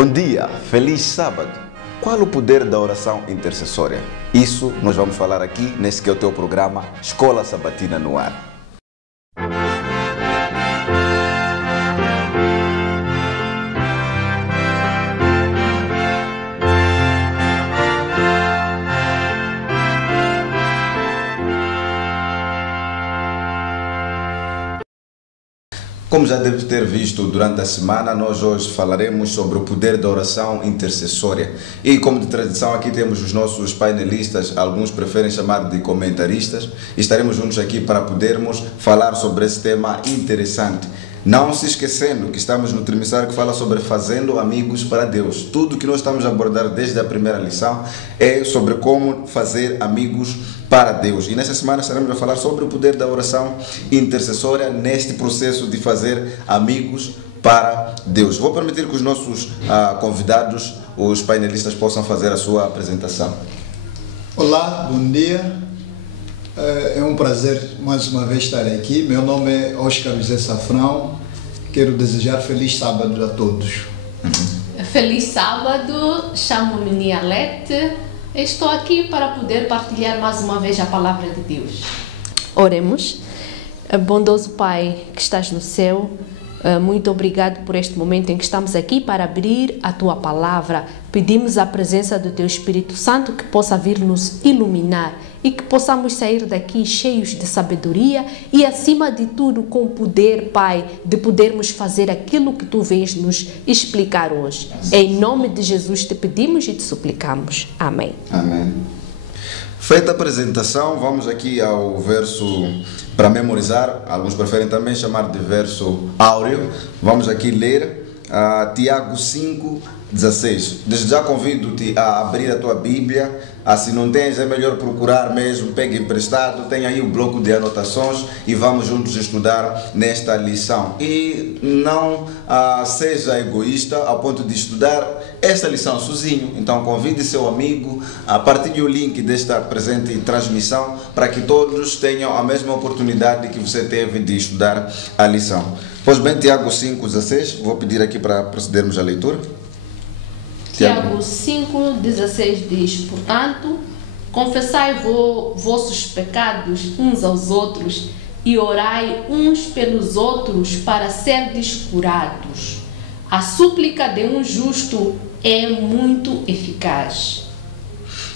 Bom dia, feliz sábado. Qual o poder da oração intercessória? Isso nós vamos falar aqui nesse que é o teu programa Escola Sabatina no Ar. Como já deve ter visto durante a semana, nós hoje falaremos sobre o poder da oração intercessória. E como de tradição, aqui temos os nossos painelistas, alguns preferem chamar de comentaristas. Estaremos juntos aqui para podermos falar sobre esse tema interessante. Não se esquecendo que estamos no trimestre que fala sobre fazendo amigos para Deus. Tudo que nós estamos a abordar desde a primeira lição é sobre como fazer amigos para Deus. E nesta semana estaremos a falar sobre o poder da oração intercessória neste processo de fazer amigos para Deus. Vou permitir que os nossos convidados, os painelistas, possam fazer a sua apresentação. Olá, bom dia. É um prazer mais uma vez estar aqui. Meu nome é Oscar José Safrão. Quero desejar feliz sábado a todos. Feliz sábado, chamo-me Nialete. Estou aqui para poder partilhar mais uma vez a palavra de Deus. Oremos. Bondoso Pai que estás no céu, muito obrigado por este momento em que estamos aqui para abrir a Tua Palavra. Pedimos a presença do Teu Espírito Santo que possa vir nos iluminar e que possamos sair daqui cheios de sabedoria e, acima de tudo, com o poder, Pai, de podermos fazer aquilo que Tu vens nos explicar hoje. Em nome de Jesus te pedimos e te suplicamos. Amém. Amém. Feita a apresentação, vamos aqui ao verso para memorizar. Alguns preferem também chamar de verso áureo. Vamos aqui ler Tiago 5:16. Desde já convido-te a abrir a tua Bíblia. Se não tens, é melhor procurar mesmo, pegue emprestado, tem aí o bloco de anotações e vamos juntos estudar nesta lição. E não seja egoísta ao ponto de estudar esta lição sozinho. Então convide seu amigo, partilhe o link desta presente transmissão para que todos tenham a mesma oportunidade que você teve de estudar a lição. Pois bem, Tiago 5:16, vou pedir aqui para procedermos à leitura. Tiago 5:16 diz: portanto, confessai vossos pecados uns aos outros e orai uns pelos outros para serdes curados. A súplica de um justo é muito eficaz.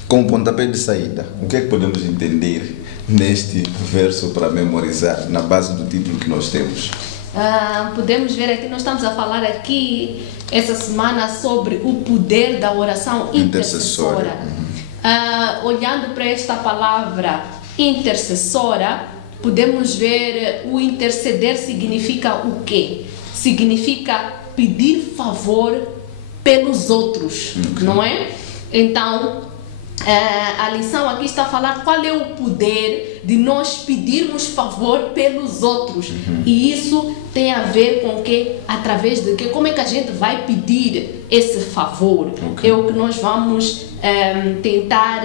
Com o pontapé de saída, o que é que podemos entender neste verso para memorizar, na base do título que nós temos? Podemos ver aqui, nós estamos a falar aqui essa semana sobre o poder da oração intercessora. Olhando para esta palavra intercessora, podemos ver o interceder significa o quê? Significa pedir favor pelos outros, não é? Então, a lição aqui está a falar qual é o poder de nós pedirmos favor pelos outros. E isso tem a ver com que, através de que, como é que a gente vai pedir esse favor? É o que nós vamos tentar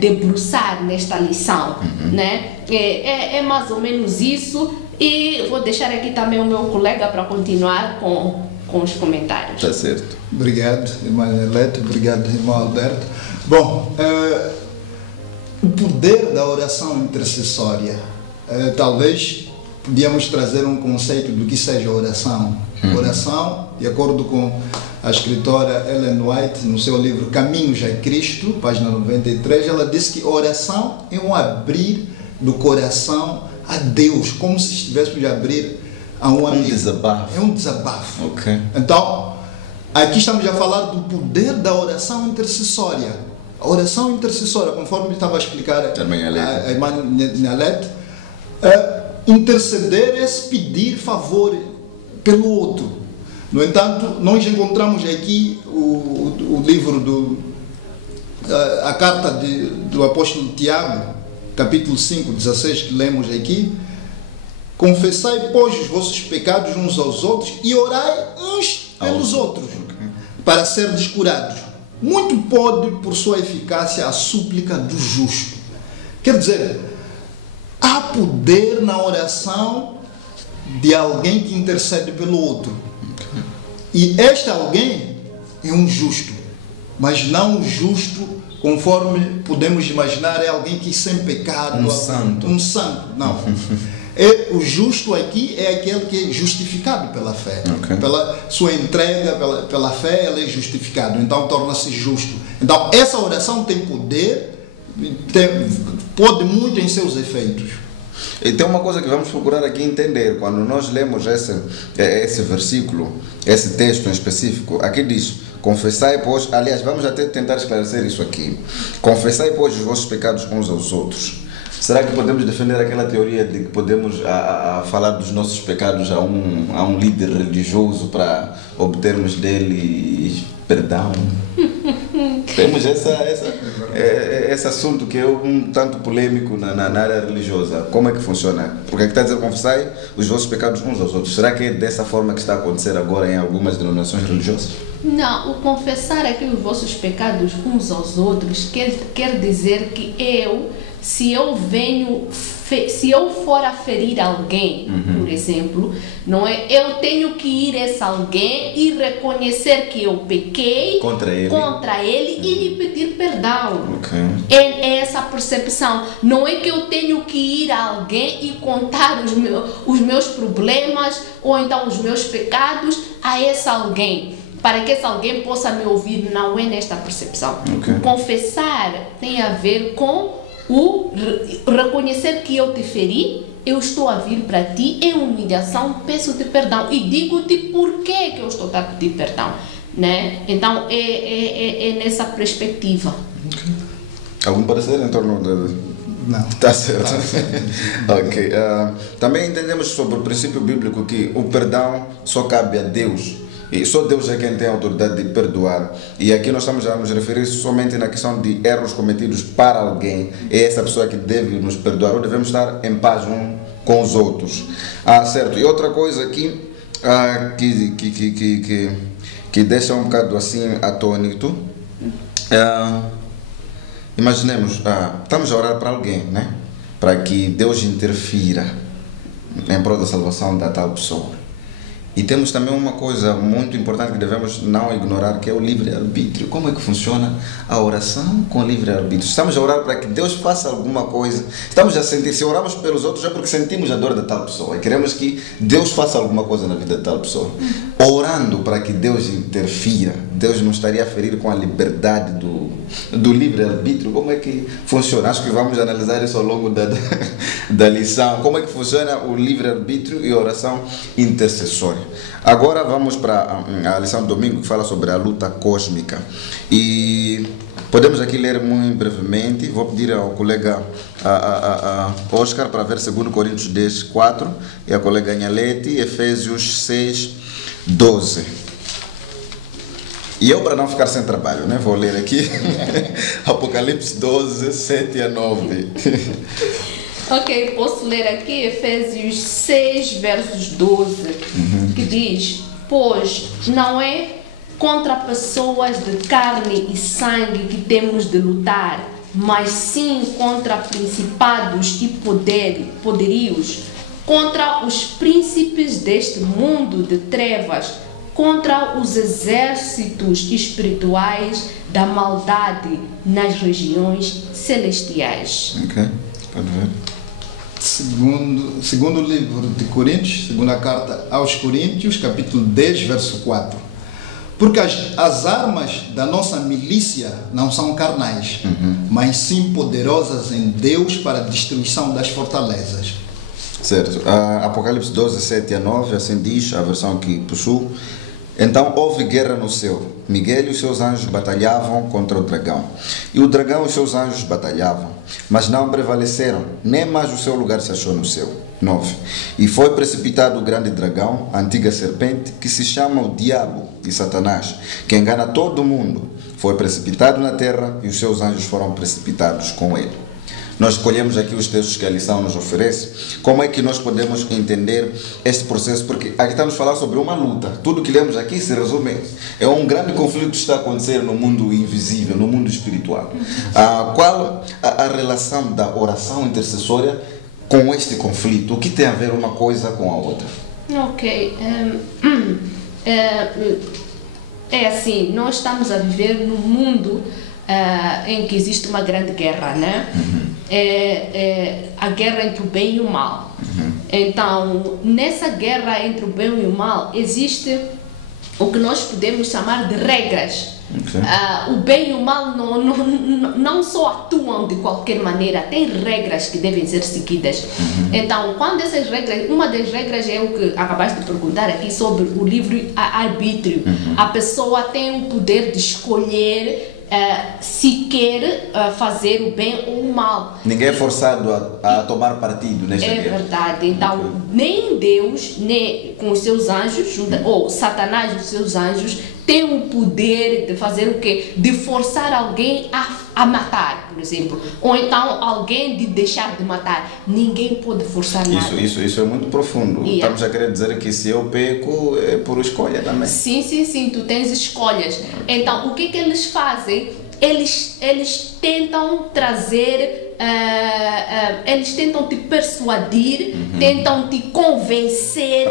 debruçar nesta lição, né? É mais ou menos isso. E vou deixar aqui também o meu colega para continuar com os comentários. Está certo. Obrigado, irmã Nelete. Obrigado, irmão Alberto. Bom, o poder da oração intercessória, talvez podíamos trazer um conceito do que seja oração. Oração, de acordo com a escritora Ellen White, no seu livro Caminhos a Cristo, página 93, ela disse que oração é um abrir do coração a Deus, como se estivéssemos a abrir a um amigo. Um desabafo. É um desabafo. Ok. Então, aqui estamos a falar do poder da oração intercessória. A oração intercessória, conforme estava a explicar a irmã Nialete, interceder é pedir favor pelo outro. No entanto, nós encontramos aqui o livro a carta do apóstolo Tiago, capítulo 5:16, que lemos aqui. Confessai, pois, os vossos pecados uns aos outros e orai uns pelos outros, para serdes curados. Muito pode, por sua eficácia, a súplica do justo. Quer dizer, há poder na oração de alguém que intercede pelo outro. E este alguém é um justo, mas não um justo conforme podemos imaginar, é alguém que sem pecado, um santo, não. O justo aqui é aquele que é justificado pela fé, pela sua entrega, pela fé, ele é justificado, então torna-se justo. Então essa oração tem poder, pode muito em seus efeitos. E tem uma coisa que vamos procurar aqui entender, quando nós lemos esse versículo, esse texto em específico, aqui diz: confessai, pois, aliás, vamos até tentar esclarecer isso aqui. Confessai, pois, os vossos pecados uns aos outros. Será que podemos defender aquela teoria de que podemos falar dos nossos pecados a um líder religioso para obtermos dele perdão? Temos esse assunto que é um tanto polêmico na área religiosa. Como é que funciona? Porque aqui está dizendo: confessai os vossos pecados uns aos outros. Será que é dessa forma que está a acontecer agora em algumas denominações religiosas? Não, o confessar aqui os vossos pecados uns aos outros quer dizer que se eu for a ferir alguém, por exemplo, não é? Eu tenho que ir a esse alguém e reconhecer que eu pequei contra ele e lhe pedir perdão. É essa percepção. Não é que eu tenho que ir a alguém e contar os meus problemas ou então os meus pecados a esse alguém, para que esse alguém possa me ouvir. Não é nesta percepção. O confessar tem a ver com o reconhecer que eu te feri, eu estou a vir para ti em humilhação, peço-te perdão e digo-te por que eu estou a pedir perdão, né? Então é nessa perspectiva. Algum parecer em torno de... Não. Está certo. Ok. Também entendemos sobre o princípio bíblico que o perdão só cabe a Deus. E só Deus é quem tem a autoridade de perdoar. E aqui nós estamos a nos referir somente na questão de erros cometidos para alguém. É essa pessoa que deve nos perdoar, ou devemos estar em paz um com os outros. Certo. E outra coisa aqui que deixa um bocado assim atônito. Imaginemos, estamos a orar para alguém, né? Para que Deus interfira em prol da salvação da tal pessoa. E temos também uma coisa muito importante que devemos não ignorar, que é o livre-arbítrio. Como é que funciona a oração com livre-arbítrio? Estamos a orar para que Deus faça alguma coisa. Estamos a sentir, se oramos pelos outros é porque sentimos a dor da tal pessoa e queremos que Deus faça alguma coisa na vida da tal pessoa. Orando para que Deus interfira, Deus não estaria a ferir com a liberdade do livre-arbítrio. Como é que funciona? Acho que vamos analisar isso ao longo da lição. Como é que funciona o livre-arbítrio e a oração intercessória. Agora vamos para a lição do domingo, que fala sobre a luta cósmica. E podemos aqui ler muito brevemente. Vou pedir ao colega Oscar para ver 2 Coríntios 10, 4 e a colega Nhalete, Efésios 6, 12. E eu, para não ficar sem trabalho, né, vou ler aqui Apocalipse 12, 7 a 9. Ok, posso ler aqui Efésios 6, versos 12, que diz: pois não é contra pessoas de carne e sangue que temos de lutar, mas sim contra principados e poderios, contra os príncipes deste mundo de trevas, contra os exércitos espirituais da maldade nas regiões celestiais. Ok, pode ver. Segundo livro de Coríntios, segunda carta aos Coríntios, capítulo 10, verso 4. Porque as armas da nossa milícia não são carnais, mas sim poderosas em Deus para a destruição das fortalezas. Certo. Apocalipse 12, 7 a 9, assim diz a versão que possuo. Então houve guerra no céu. Miguel e os seus anjos batalhavam contra o dragão. E o dragão e os seus anjos batalhavam, mas não prevaleceram, nem mais o seu lugar se achou no céu. 9. E foi precipitado o grande dragão, a antiga serpente, que se chama o Diabo e Satanás, que engana todo o mundo. Foi precipitado na terra e os seus anjos foram precipitados com ele. Nós escolhemos aqui os textos que a lição nos oferece. Como é que nós podemos entender este processo? Porque aqui estamos a falar sobre uma luta. Tudo que lemos aqui se resume. É um grande conflito que está a acontecer no mundo invisível, no mundo espiritual. Qual a relação da oração intercessória com este conflito? O que tem a ver uma coisa com a outra? Ok. é assim, nós estamos a viver num mundo em que existe uma grande guerra, né? A guerra entre o bem e o mal. Então, nessa guerra entre o bem e o mal, existe o que nós podemos chamar de regras. O bem e o mal não só atuam de qualquer maneira, tem regras que devem ser seguidas. Então, quando essas regras, uma das regras é o que acabaste de perguntar aqui sobre o livre-arbítrio. A pessoa tem o poder de escolher se quer fazer o bem ou o mal. Ninguém é forçado a tomar partido nesta guerra. É verdade. Então, nem Deus, nem com os seus anjos, ou Satanás e os seus anjos, tem o poder de fazer o quê? De forçar alguém a matar, por exemplo. Ou então alguém de deixar de matar. Ninguém pode forçar nada. Isso é muito profundo. Estamos a querer dizer que se eu peco é por escolha também. Sim, tu tens escolhas. Então, o que eles fazem? Eles tentam trazer, eles tentam te persuadir, tentam te convencer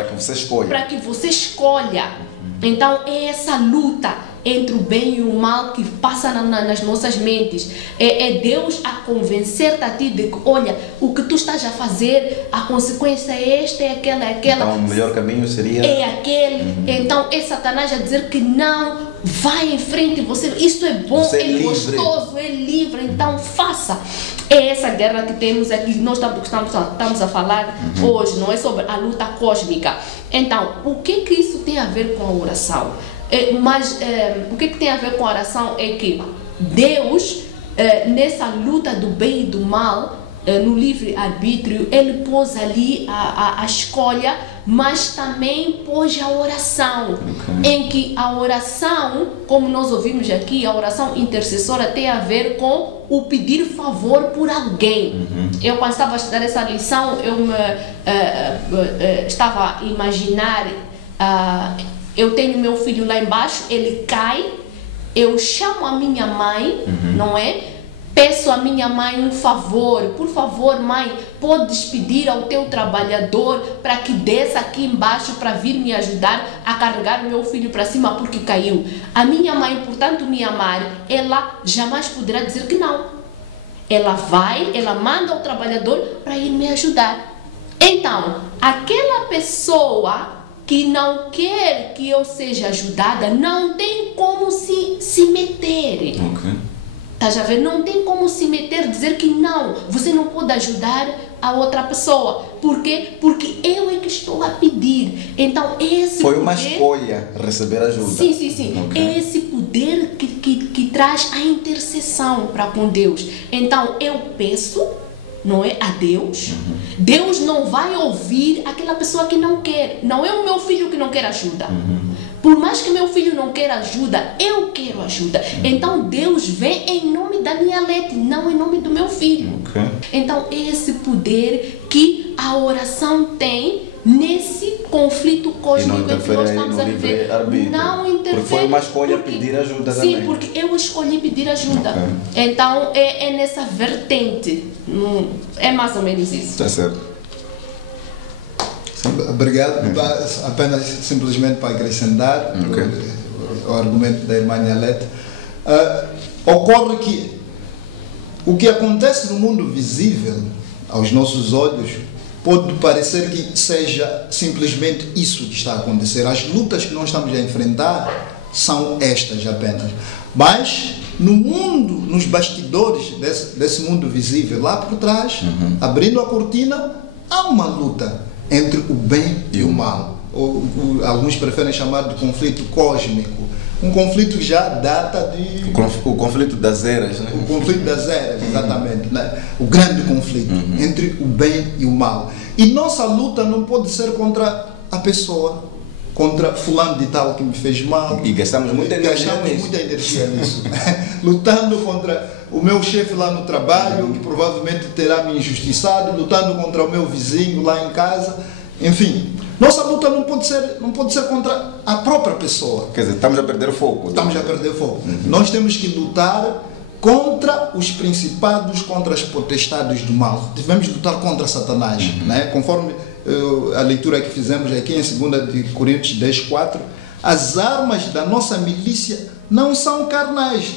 para que você escolha. Então é essa luta entre o bem e o mal que passa nas nossas mentes. É Deus a convencer-te a ti de que, olha, o que tu estás a fazer, a consequência é esta, é aquela. Então o melhor caminho seria... É aquele. Então é Satanás a dizer que não, vai em frente, isto é bom, você é gostoso, é livre, então faça. É essa guerra que temos aqui, nós estamos a falar hoje, não é sobre a luta cósmica. Então, o que isso tem a ver com a oração? O que tem a ver com a oração é que Deus, nessa luta do bem e do mal, no livre-arbítrio, Ele pôs ali a escolha, mas também pôs a oração, em que a oração, como nós ouvimos aqui, a oração intercessora tem a ver com o pedir favor por alguém. Eu, quando estava a estudar essa lição, eu estava a imaginar, eu tenho meu filho lá embaixo, ele cai, eu chamo a minha mãe, não é? Peço à minha mãe um favor, por favor, mãe, podes pedir ao teu trabalhador para que desça aqui embaixo para vir me ajudar a carregar o meu filho para cima porque caiu. A minha mãe, portanto, me amar, ela jamais poderá dizer que não. Ela manda o trabalhador para ir me ajudar. Então, aquela pessoa que não quer que eu seja ajudada, não tem como se meter. Estás a ver? Não tem como se meter, dizer que não, você não pode ajudar a outra pessoa. Por quê? Porque eu é que estou a pedir. Então, esse foi uma escolha receber ajuda. Sim. É esse poder que traz a intercessão para com Deus. Então, eu peço, não é, a Deus. Deus não vai ouvir aquela pessoa que não quer. Não é o meu filho que não quer ajuda. Por mais que meu filho não queira ajuda, eu quero ajuda. Então Deus vem em nome da minha Lete, não em nome do meu filho. Então esse poder que a oração tem nesse conflito cósmico em que nós estamos a viver. Não interfere. Porque foi uma escolha pedir ajuda também. Sim, porque eu escolhi pedir ajuda. Então é nessa vertente. É mais ou menos isso. Está certo. Obrigado. Apenas simplesmente para acrescentar o argumento da irmã Nialete. Ocorre que o que acontece no mundo visível aos nossos olhos pode parecer que seja simplesmente isso que está a acontecer. As lutas que nós estamos a enfrentar são estas apenas. Mas no mundo, nos bastidores desse mundo visível, lá por trás, abrindo a cortina, há uma luta entre o bem e o mal. Alguns preferem chamar de conflito cósmico. Um conflito que já data de... O conflito das eras, né? O conflito das eras, exatamente. Né? O grande conflito entre o bem e o mal. E nossa luta não pode ser contra a pessoa, contra fulano de tal que me fez mal. E gastamos muita energia nisso. Lutando contra o meu chefe lá no trabalho, que provavelmente terá me injustiçado, lutando contra o meu vizinho lá em casa. Enfim, nossa luta não pode ser contra a própria pessoa. Quer dizer, estamos a perder foco. Estamos a perder foco. Nós temos que lutar contra os principados, contra as potestades do mal. Devemos lutar contra Satanás, né? Conforme a leitura que fizemos aqui em 2 de Coríntios 10:4, as armas da nossa milícia não são carnais,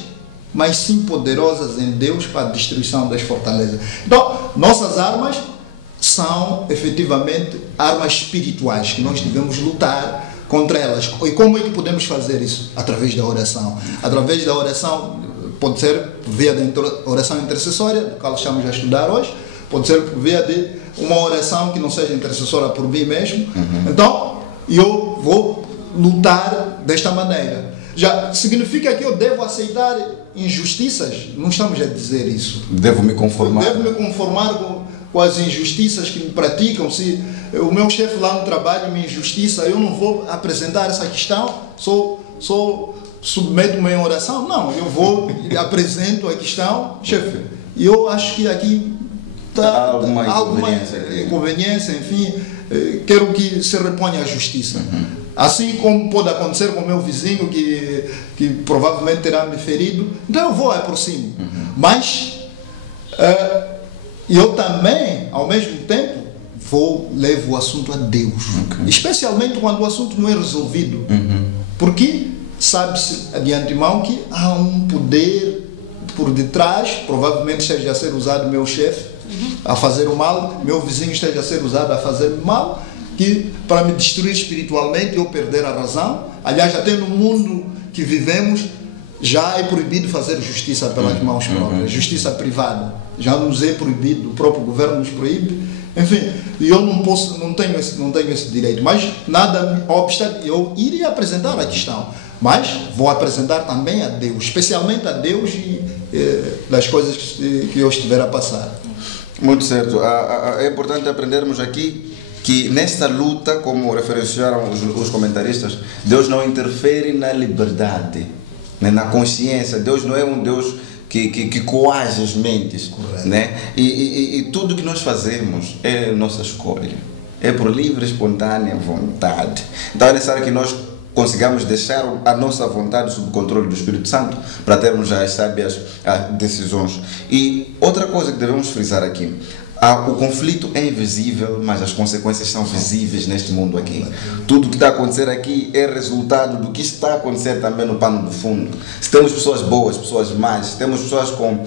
mas sim poderosas em Deus para a destruição das fortalezas. Então, nossas armas são efetivamente armas espirituais que nós devemos lutar contra elas. E como é que podemos fazer isso? Através da oração. Através da oração, pode ser por via da oração intercessória, do qual estamos a estudar hoje, pode ser por via de uma oração que não seja intercessória por mim mesmo. Então, eu vou lutar desta maneira. Já significa que eu devo aceitar injustiças? Não estamos a dizer isso. Devo me conformar. Devo me conformar com as injustiças que me praticam. Se o meu chefe lá no trabalho me injustiça, eu não vou apresentar essa questão, submeto-me em oração? Não, eu vou e apresento a questão, chefe, e eu acho que aqui está alguma inconveniência, enfim, quero que se reponha a justiça. Assim como pode acontecer com o meu vizinho que provavelmente terá me ferido, então eu vou aproximo. Mas eu também, ao mesmo tempo, levo o assunto a Deus. Especialmente quando o assunto não é resolvido. Porque sabe-se de antemão que há um poder por detrás, provavelmente esteja a ser usado meu chefe a fazer o mal, meu vizinho esteja a ser usado a fazer o mal, que para me destruir espiritualmente eu perder a razão. Aliás, até no mundo que vivemos já é proibido fazer justiça pelas mãos próprias, justiça privada já nos é proibido, o próprio governo nos proíbe, enfim, e eu não tenho esse direito, mas nada me obsta eu iria apresentar a questão, mas vou apresentar também a Deus, especialmente a Deus e das coisas que eu estiver a passar. Muito certo. É importante aprendermos aqui que nesta luta, como referenciaram os comentaristas, Deus não interfere na liberdade, né, na consciência. Deus não é um Deus que coage as mentes, né? E tudo que nós fazemos é nossa escolha, é por livre e espontânea vontade. Então é necessário que nós consigamos deixar a nossa vontade sob o controle do Espírito Santo para termos as sábias decisões. E outra coisa que devemos frisar aqui: o conflito é invisível, mas as consequências são visíveis neste mundo aqui. Tudo que está a acontecer aqui é resultado do que está a acontecer também no pano do fundo. Se temos pessoas boas, pessoas más, se temos pessoas com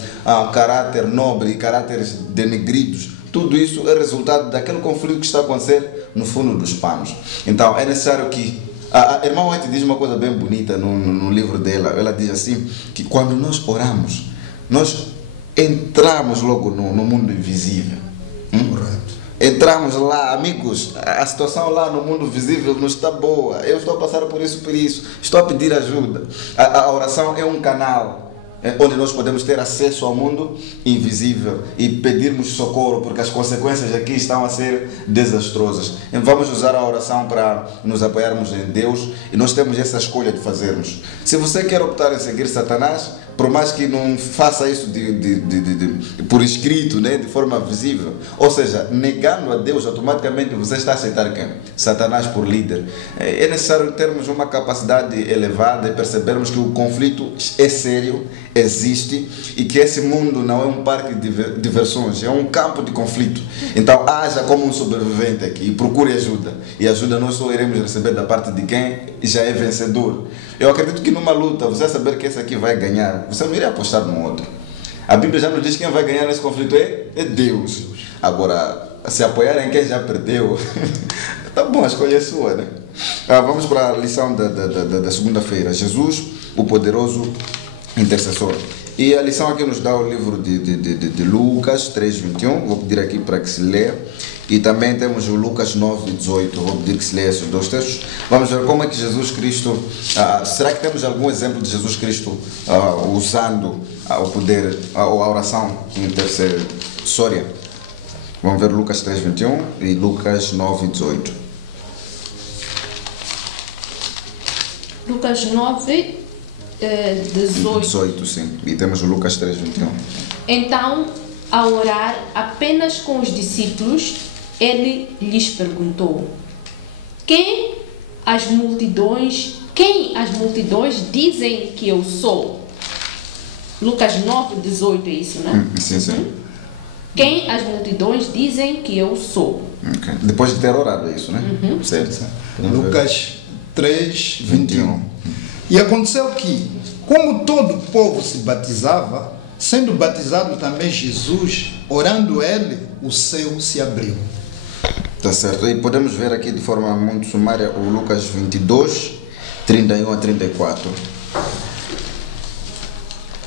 caráter nobre e caráteres denegridos, tudo isso é resultado daquele conflito que está a acontecer no fundo dos panos. Então é necessário que a irmã White diz uma coisa bem bonita no livro dela. Ela diz assim, que quando nós oramos, nós entramos logo no mundo invisível. Entramos lá, amigos, a situação lá no mundo visível não está boa, eu estou a passar por isso, estou a pedir ajuda. A oração é um canal onde nós podemos ter acesso ao mundo invisível e pedirmos socorro, porque as consequências aqui estão a ser desastrosas. Vamos usar a oração para nos apoiarmos em Deus, e nós temos essa escolha de fazermos. Se você quer optar em seguir Satanás, por mais que não faça isso por escrito, né, de forma visível, ou seja, negando a Deus, automaticamente você está a aceitar quem? Satanás por líder. É necessário termos uma capacidade elevada e percebermos que o conflito é sério, existe, e que esse mundo não é um parque de diversões, é um campo de conflito. Então haja como um sobrevivente aqui e procure ajuda. E ajuda nós só iremos receber da parte de quem já é vencedor. Eu acredito que numa luta, você saber que esse aqui vai ganhar, você não iria apostar no outro. A Bíblia já nos diz que quem vai ganhar nesse conflito é Deus. Agora, se apoiar em quem já perdeu, tá bom, a escolha é sua, né? Vamos para a lição da segunda-feira. Jesus, o poderoso intercessor. E a lição aqui nos dá o livro de Lucas 3:21. Vou pedir aqui para que se leia. E também temos o Lucas 9:18. Vou pedir que se leia esses dois textos. Vamos ver como é que Jesus Cristo... será que temos algum exemplo de Jesus Cristo usando o poder, a oração intercessória? Vamos ver Lucas 3:21 e Lucas 9:18. Lucas 9, 18, sim. E temos o Lucas 3:21. Então, ao orar apenas com os discípulos, ele lhes perguntou: Quem as multidões dizem que eu sou? Lucas 9:18 é isso, né? Sim. Quem as multidões dizem que eu sou? Okay. Depois de ter orado, é isso, né? Certo. Lucas 3, 21. E aconteceu que, como todo o povo se batizava, sendo batizado também Jesus, orando ele, o céu se abriu. Tá certo. E podemos ver aqui de forma muito sumária o Lucas 22, 31 a 34.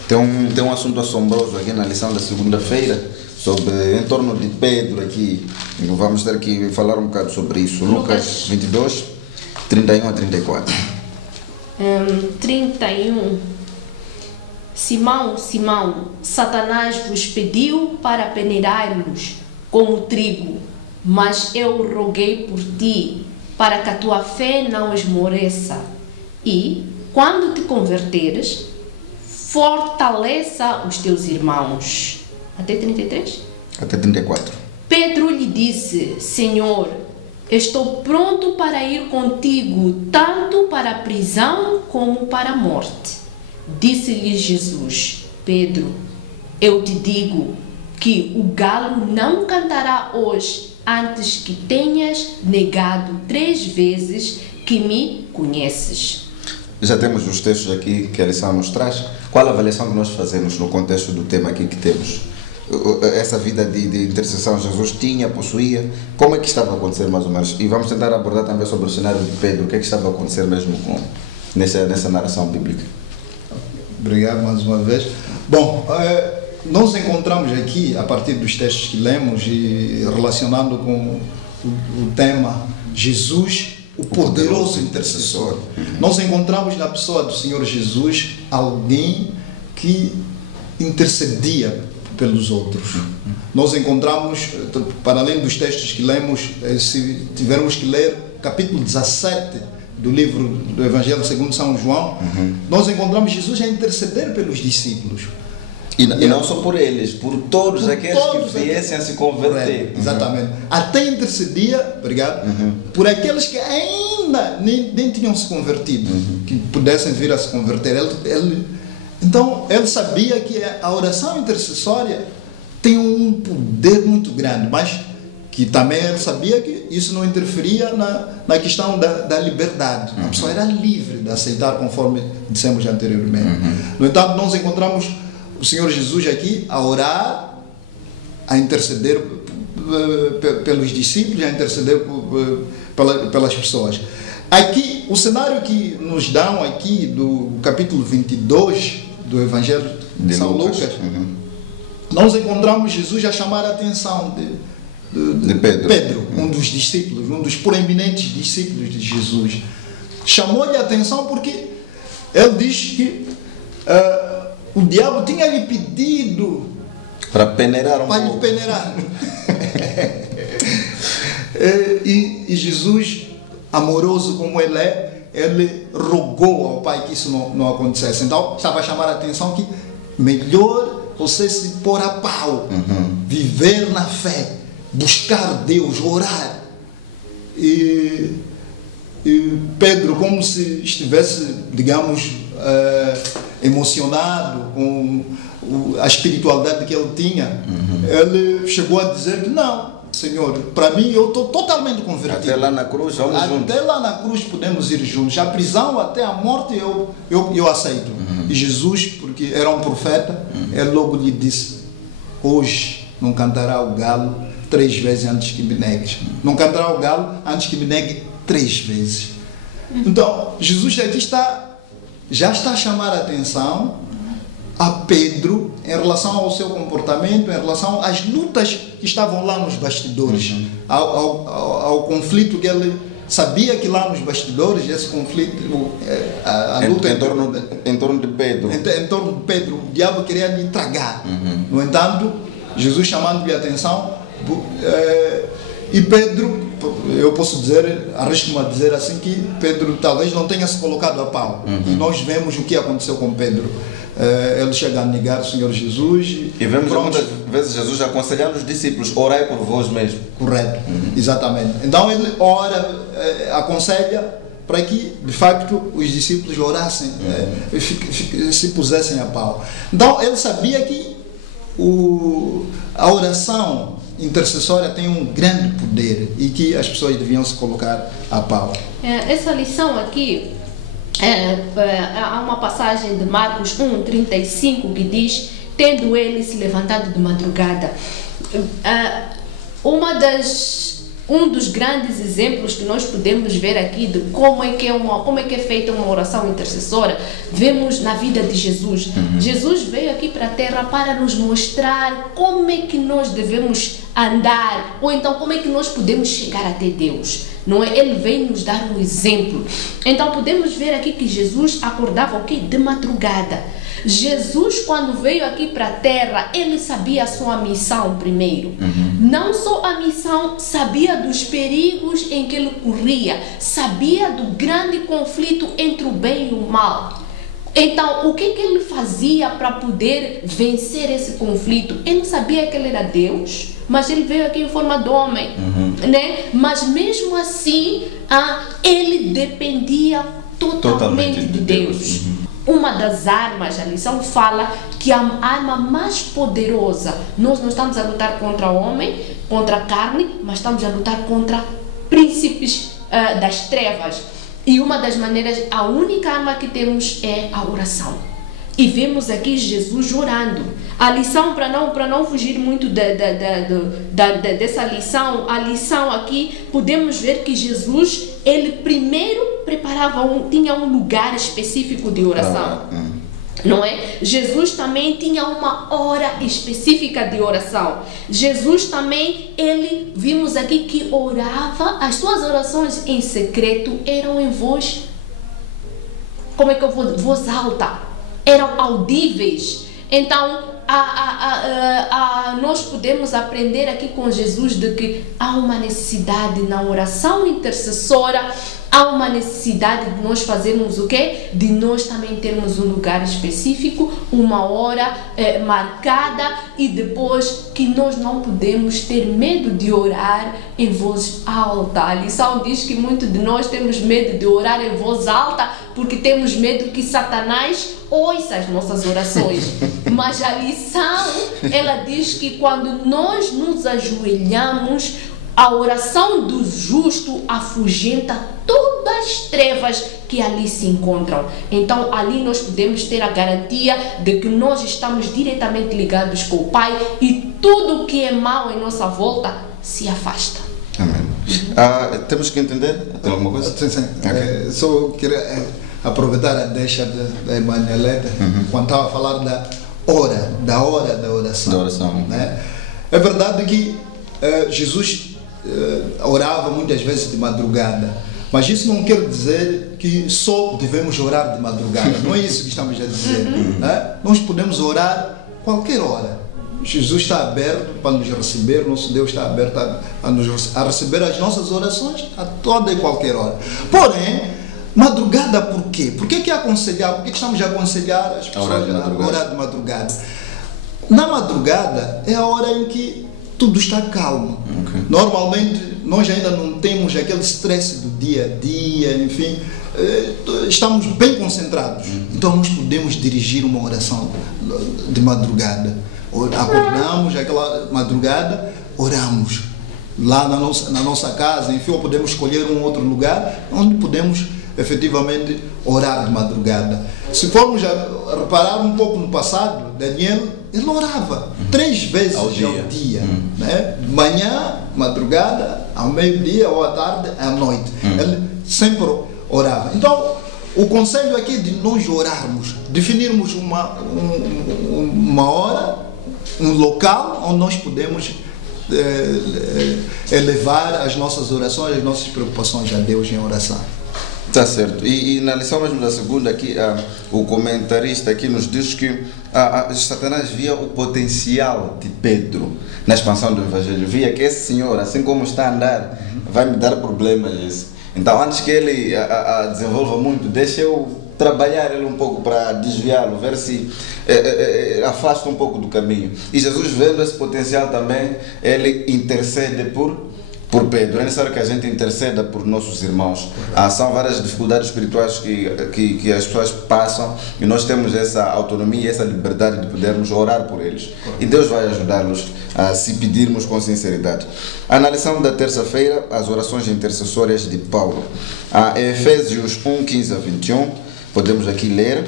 Tem um assunto assombroso aqui na lição da segunda-feira, em torno de Pedro aqui. Vamos ter que falar um bocado sobre isso. Lucas 22, 31 a 34. 31. Simão, Simão, Satanás vos pediu para peneirar-nos como trigo, mas eu roguei por ti, para que a tua fé não esmoreça. E, quando te converteres, fortaleça os teus irmãos. Até 33? Até 34. Pedro lhe disse: Senhor, estou pronto para ir contigo, tanto para a prisão como para a morte. Disse-lhe Jesus: Pedro, eu te digo que o galo não cantará hoje antes que tenhas negado 3 vezes que me conheces. Já temos os textos aqui que a lição nos traz. Qual a avaliação que nós fazemos no contexto do tema aqui que temos? Essa vida de intercessão Jesus tinha, possuía, como é que estava a acontecer mais ou menos? E vamos tentar abordar também sobre o cenário de Pedro, o que é que estava a acontecer mesmo nessa narração bíblica. Obrigado mais uma vez. Bom, nós encontramos aqui, a partir dos textos que lemos e relacionando com o tema Jesus, o poderoso intercessor. Nós encontramos na pessoa do Senhor Jesus alguém que intercedia pelos outros. Nós encontramos, para além dos textos que lemos, se tivermos que ler capítulo 17 do livro do Evangelho segundo São João, nós encontramos Jesus a interceder pelos discípulos. E não só por eles, por todos aqueles que viessem a se converter. Exatamente. Até intercedia, obrigado, por aqueles que ainda nem tinham se convertido, que pudessem vir a se converter. Então, ele sabia que a oração intercessória tem um poder muito grande, mas que também ele sabia que isso não interferia na questão da liberdade. A pessoa era livre de aceitar, conforme dissemos anteriormente. No entanto, nós encontramos o Senhor Jesus aqui a orar, a interceder pelos discípulos, a interceder pelas pessoas. Aqui, o cenário que nos dão aqui do capítulo 22 do Evangelho de São Lucas, nós encontramos Jesus a chamar a atenção de Pedro, um dos discípulos, um dos proeminentes discípulos de Jesus. Chamou-lhe a atenção porque ele diz que o diabo tinha lhe pedido para peneirar um pouco. Peneirar. E Jesus, amoroso como ele é, ele rogou ao Pai que isso não acontecesse. Então, estava a chamar a atenção que melhor você se pôr a pau, viver na fé, buscar Deus, orar. E Pedro, como se estivesse, digamos, emocionado com a espiritualidade que ele tinha, ele chegou a dizer que não, Senhor, para mim eu estou totalmente convertido. Até lá na cruz, vamos juntos. Até lá na cruz podemos ir juntos. A prisão até a morte eu aceito. E Jesus, porque era um profeta, ele logo lhe disse: hoje não cantará o galo 3 vezes antes que me negues. Não cantará o galo antes que me negue 3 vezes. Então, Jesus aqui já está a chamar a atenção a Pedro em relação ao seu comportamento, em relação às lutas que estavam lá nos bastidores, ao conflito que ele sabia que lá nos bastidores, esse conflito, a luta em torno de Pedro. Em torno de Pedro, o diabo queria lhe tragar. No entanto, Jesus chamando-lhe a atenção, e Pedro, eu posso dizer, arrisco-me a dizer assim, que Pedro talvez não tenha se colocado a pau. E nós vemos o que aconteceu com Pedro. Ele chega a negar o Senhor Jesus. E vemos muitas vezes Jesus aconselhando os discípulos: orai por vós mesmo. Correto, exatamente. Então ele ora, aconselha para que de facto os discípulos orassem, se pusessem a pau. Então ele sabia que a oração intercessória tem um grande poder e que as pessoas deviam se colocar a pau. Essa lição aqui, há uma passagem de Marcos 1:35 que diz: tendo ele se levantado de madrugada. Um dos grandes exemplos que nós podemos ver aqui de como é que é feita uma oração intercessora, vemos na vida de Jesus. Jesus veio aqui para a terra para nos mostrar como é que nós devemos andar, ou então como é que nós podemos chegar até Deus. Não é? Ele veio nos dar um exemplo. Então podemos ver aqui que Jesus acordava o quê? De madrugada. Jesus, quando veio aqui para a terra, ele sabia a sua missão primeiro. Não só a missão, sabia dos perigos em que ele corria, sabia do grande conflito entre o bem e o mal. Então, o que ele fazia para poder vencer esse conflito? Ele não sabia que ele era Deus, mas ele veio aqui em forma de homem, né? Mas mesmo assim, ele dependia totalmente de Deus. Uma das armas, a lição fala que a arma mais poderosa, nós não estamos a lutar contra o homem, contra a carne, mas estamos a lutar contra príncipes das trevas. E uma das maneiras, a única arma que temos é a oração. E vemos aqui Jesus orando. A lição, para não fugir muito dessa lição, a lição aqui, podemos ver que Jesus, ele primeiro tinha um lugar específico de oração. Não é? Jesus também tinha uma hora específica de oração. Jesus também, vimos aqui que orava, as suas orações em secreto eram em voz, voz alta, eram audíveis. Então, nós podemos aprender aqui com Jesus de que há uma necessidade na oração intercessora, há uma necessidade de nós fazermos o quê? De nós também termos um lugar específico, uma hora marcada, e depois que nós não podemos ter medo de orar em voz alta. A lição diz que muitos de nós temos medo de orar em voz alta porque temos medo que Satanás ouça as nossas orações. Mas a lição, ela diz que quando nós nos ajoelhamos, a oração do justo afugenta todas as trevas que ali se encontram. Então ali nós podemos ter a garantia de que nós estamos diretamente ligados com o Pai e tudo o que é mau em nossa volta se afasta. Amém. Temos que entender? Tem alguma coisa? Sim. Okay. Só queria aproveitar a deixa da irmã Neleta, quando estava a falar da hora da oração. Né? É verdade que Jesus orava muitas vezes de madrugada, mas isso não quer dizer que só devemos orar de madrugada. Não é isso que estamos a dizer. Né? Nós podemos orar qualquer hora. Jesus está aberto para nos receber, nosso Deus está aberto a receber as nossas orações a toda e qualquer hora. Porém, madrugada por quê? Por que aconselhar? Por que estamos a aconselhar as pessoas a orar de madrugada? Na madrugada é a hora em que tudo está calmo. Normalmente nós ainda não temos aquele stress do dia a dia, enfim, estamos bem concentrados. Então nós podemos dirigir uma oração de madrugada. Acordamos aquela madrugada, oramos lá na nossa casa, enfim, ou podemos escolher um outro lugar onde podemos efetivamente orar de madrugada. Se formos a reparar um pouco no passado, Daniel, ele orava 3 vezes ao dia, né? De manhã, madrugada, ao meio-dia, ou à tarde, à noite. Ele sempre orava. Então, o conselho aqui de nós orarmos, definirmos uma hora, um local onde nós podemos elevar as nossas orações, as nossas preocupações a Deus em oração. Está certo. E na lição mesmo da segunda aqui, o comentarista aqui nos diz que Satanás via o potencial de Pedro na expansão do Evangelho. Via que esse senhor, assim como está a andar, vai me dar problemas. Então, antes que ele desenvolva muito, deixa eu trabalhar ele um pouco para desviá-lo, ver se afasta um pouco do caminho. E Jesus, vendo esse potencial também, ele intercede por por Pedro, é necessário que a gente interceda por nossos irmãos. São várias dificuldades espirituais que as pessoas passam e nós temos essa autonomia, essa liberdade de podermos orar por eles. E Deus vai ajudá-los se pedirmos com sinceridade. A lição da terça-feira, as orações intercessórias de Paulo. Efésios 1, 15 a 21, podemos aqui ler.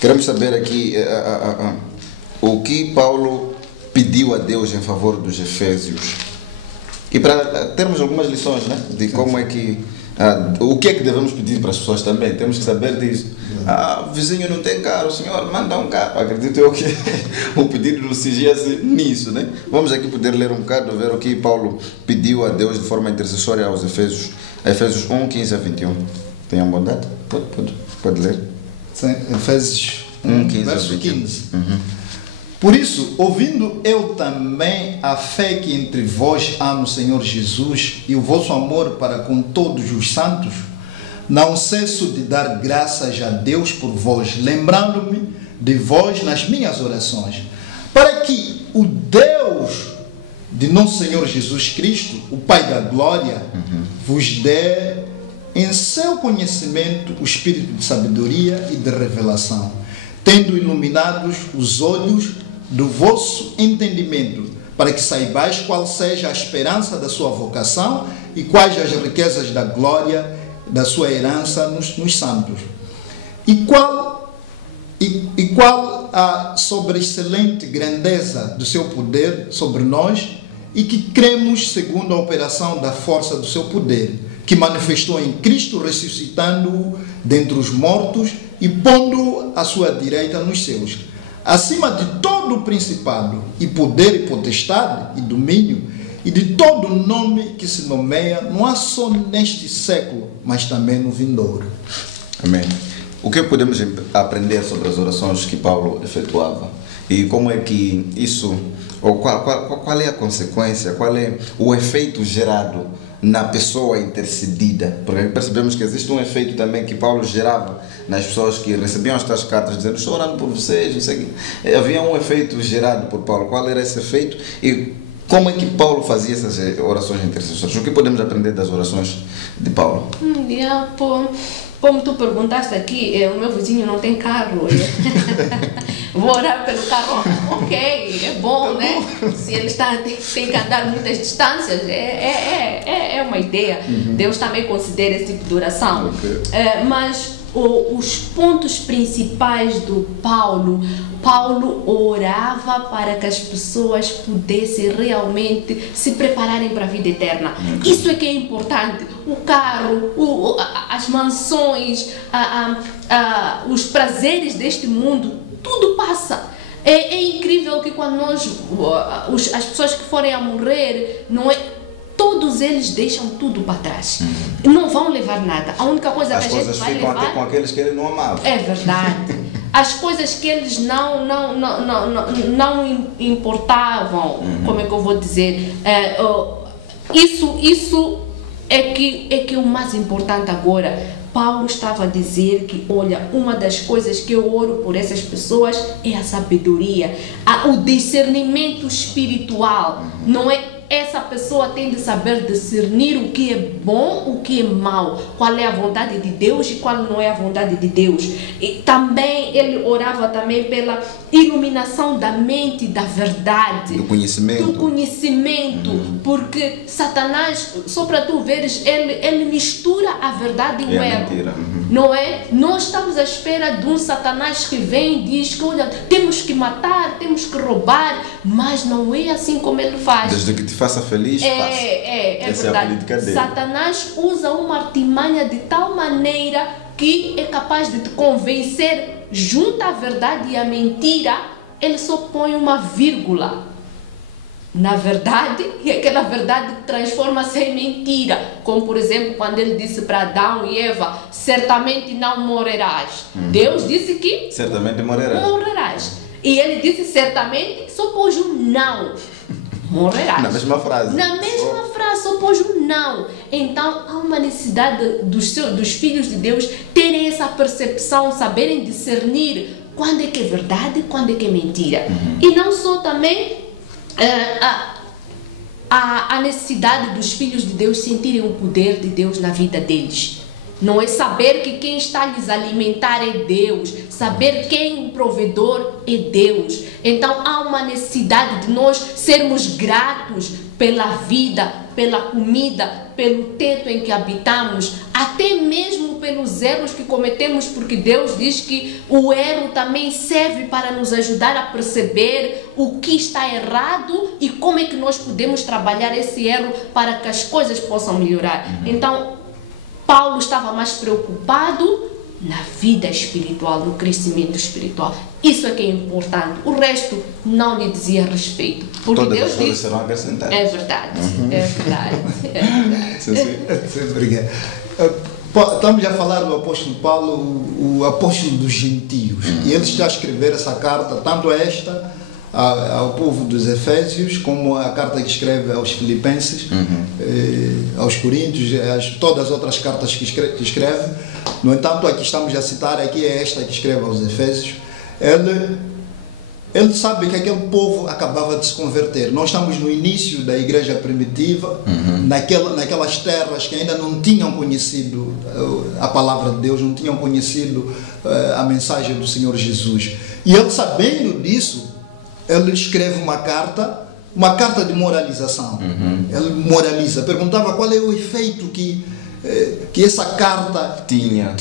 Queremos saber aqui o que Paulo pediu a Deus em favor dos Efésios. E para termos algumas lições, né, de como é que o que é que devemos pedir para as pessoas também. Temos que saber disso. O vizinho não tem carro, o senhor manda um carro. Acredito eu que o pedido não se nisso, né? Vamos aqui poder ler um bocado, ver o que Paulo pediu a Deus de forma intercessória aos Efésios. Efésios 1, 15 a 21. Tenham bondade? Pode ler. Sim, Efésios 1, 15 verso 15. Por isso, ouvindo eu também a fé que entre vós há no Senhor Jesus e o vosso amor para com todos os santos, não cesso de dar graças a Deus por vós, lembrando-me de vós nas minhas orações, para que o Deus de nosso Senhor Jesus Cristo, o Pai da glória, vos dê em seu conhecimento o espírito de sabedoria e de revelação, tendo iluminados os olhos do vosso entendimento, para que saibais qual seja a esperança da sua vocação e quais as riquezas da glória da sua herança nos santos, e qual a sobreexcelente grandeza do seu poder sobre nós, e que cremos segundo a operação da força do seu poder, que manifestou em Cristo, ressuscitando-o dentre os mortos e pondo-o à sua direita nos céus, acima de todo o principado e poder e potestade e domínio e de todo nome que se nomeia, não só neste século, mas também no vindouro. Amém. O que podemos aprender sobre as orações que Paulo efetuava? E como é que isso, ou qual é a consequência, qual é o efeito gerado na pessoa intercedida? Porque percebemos que existe um efeito também que Paulo gerava nas pessoas que recebiam estas cartas dizendo: estou orando por vocês, não sei o que. Havia um efeito gerado por Paulo. Qual era esse efeito e como é que Paulo fazia essas orações intercessórias? O que podemos aprender das orações de Paulo? Como tu perguntaste aqui, o meu vizinho não tem carro. Vou orar pelo carro. Ok, é bom, né? Se ele tem que andar muitas distâncias, é uma ideia. Deus também considera esse tipo de oração. Mas os pontos principais do Paulo orava para que as pessoas pudessem realmente se prepararem para a vida eterna. Isso é que é importante. O carro, as mansões, os prazeres deste mundo, tudo passa. É incrível que quando as pessoas que forem a morrer, não é, todos eles deixam tudo para trás. Não vão levar nada. A única coisa que a gente vai levar... As coisas ficam até com aqueles que ele não amava. É verdade. As coisas que eles não importavam, como é que eu vou dizer? Isso é que o mais importante agora. Paulo estava a dizer que, olha, uma das coisas que eu oro por essas pessoas é a sabedoria, o discernimento espiritual. Não é? Essa pessoa tem de saber discernir o que é bom, o que é mau, qual é a vontade de Deus e qual não é a vontade de Deus. E também ele orava também pela iluminação da mente, da verdade, do conhecimento, porque Satanás, só para tu veres, ele mistura a verdade e o erro. Não é? Nós estamos à espera de um Satanás que vem e diz que, olha, temos que matar, temos que roubar, mas não é assim como ele faz. Desde que te faça feliz, faça. Essa verdade. É a política dele. Satanás usa uma artimanha de tal maneira que é capaz de te convencer, junto à verdade e à mentira, ele só põe uma vírgula na verdade, e aquela verdade transforma-se em mentira, como por exemplo quando ele disse para Adão e Eva: certamente não morrerás. Deus disse que certamente morrerás. E ele disse certamente, só pôs um não. Morrerás. Na mesma frase. Na mesma frase, só pôs um não. Então há uma necessidade dos filhos de Deus terem essa percepção, saberem discernir quando é que é verdade e quando é que é mentira. E não só também a necessidade dos filhos de Deus sentirem o poder de Deus na vida deles. Não é saber que quem está a lhes alimentar é Deus, saber quem o provedor é Deus. Então há uma necessidade de nós sermos gratos pela vida, pela comida, pelo teto em que habitamos, até mesmo pelos erros que cometemos, porque Deus diz que o erro também serve para nos ajudar a perceber o que está errado e como é que nós podemos trabalhar esse erro para que as coisas possam melhorar. Então, Paulo estava mais preocupado na vida espiritual, no crescimento espiritual. Isso é que é importante. O resto não lhe dizia respeito. Porque todas Deus as coisas disse, serão acrescentadas. é verdade, é verdade, é verdade. Sim, sim. Obrigado. Estamos a falar do apóstolo Paulo, o apóstolo dos gentios. E ele está a escrever essa carta, tanto esta ao povo dos Efésios, como a carta que escreve aos Filipenses, aos Coríntios, todas as outras cartas que escreve. No entanto, a que estamos a citar aqui é esta que escreve aos Efésios. Ele sabe que aquele povo acabava de se converter. Nós estamos no início da igreja primitiva, naquelas terras que ainda não tinham conhecido a palavra de Deus, não tinham conhecido a mensagem do Senhor Jesus. E ele, sabendo disso, ele escreve uma carta de moralização. Ele moraliza, perguntava qual é o efeito que essa carta tinha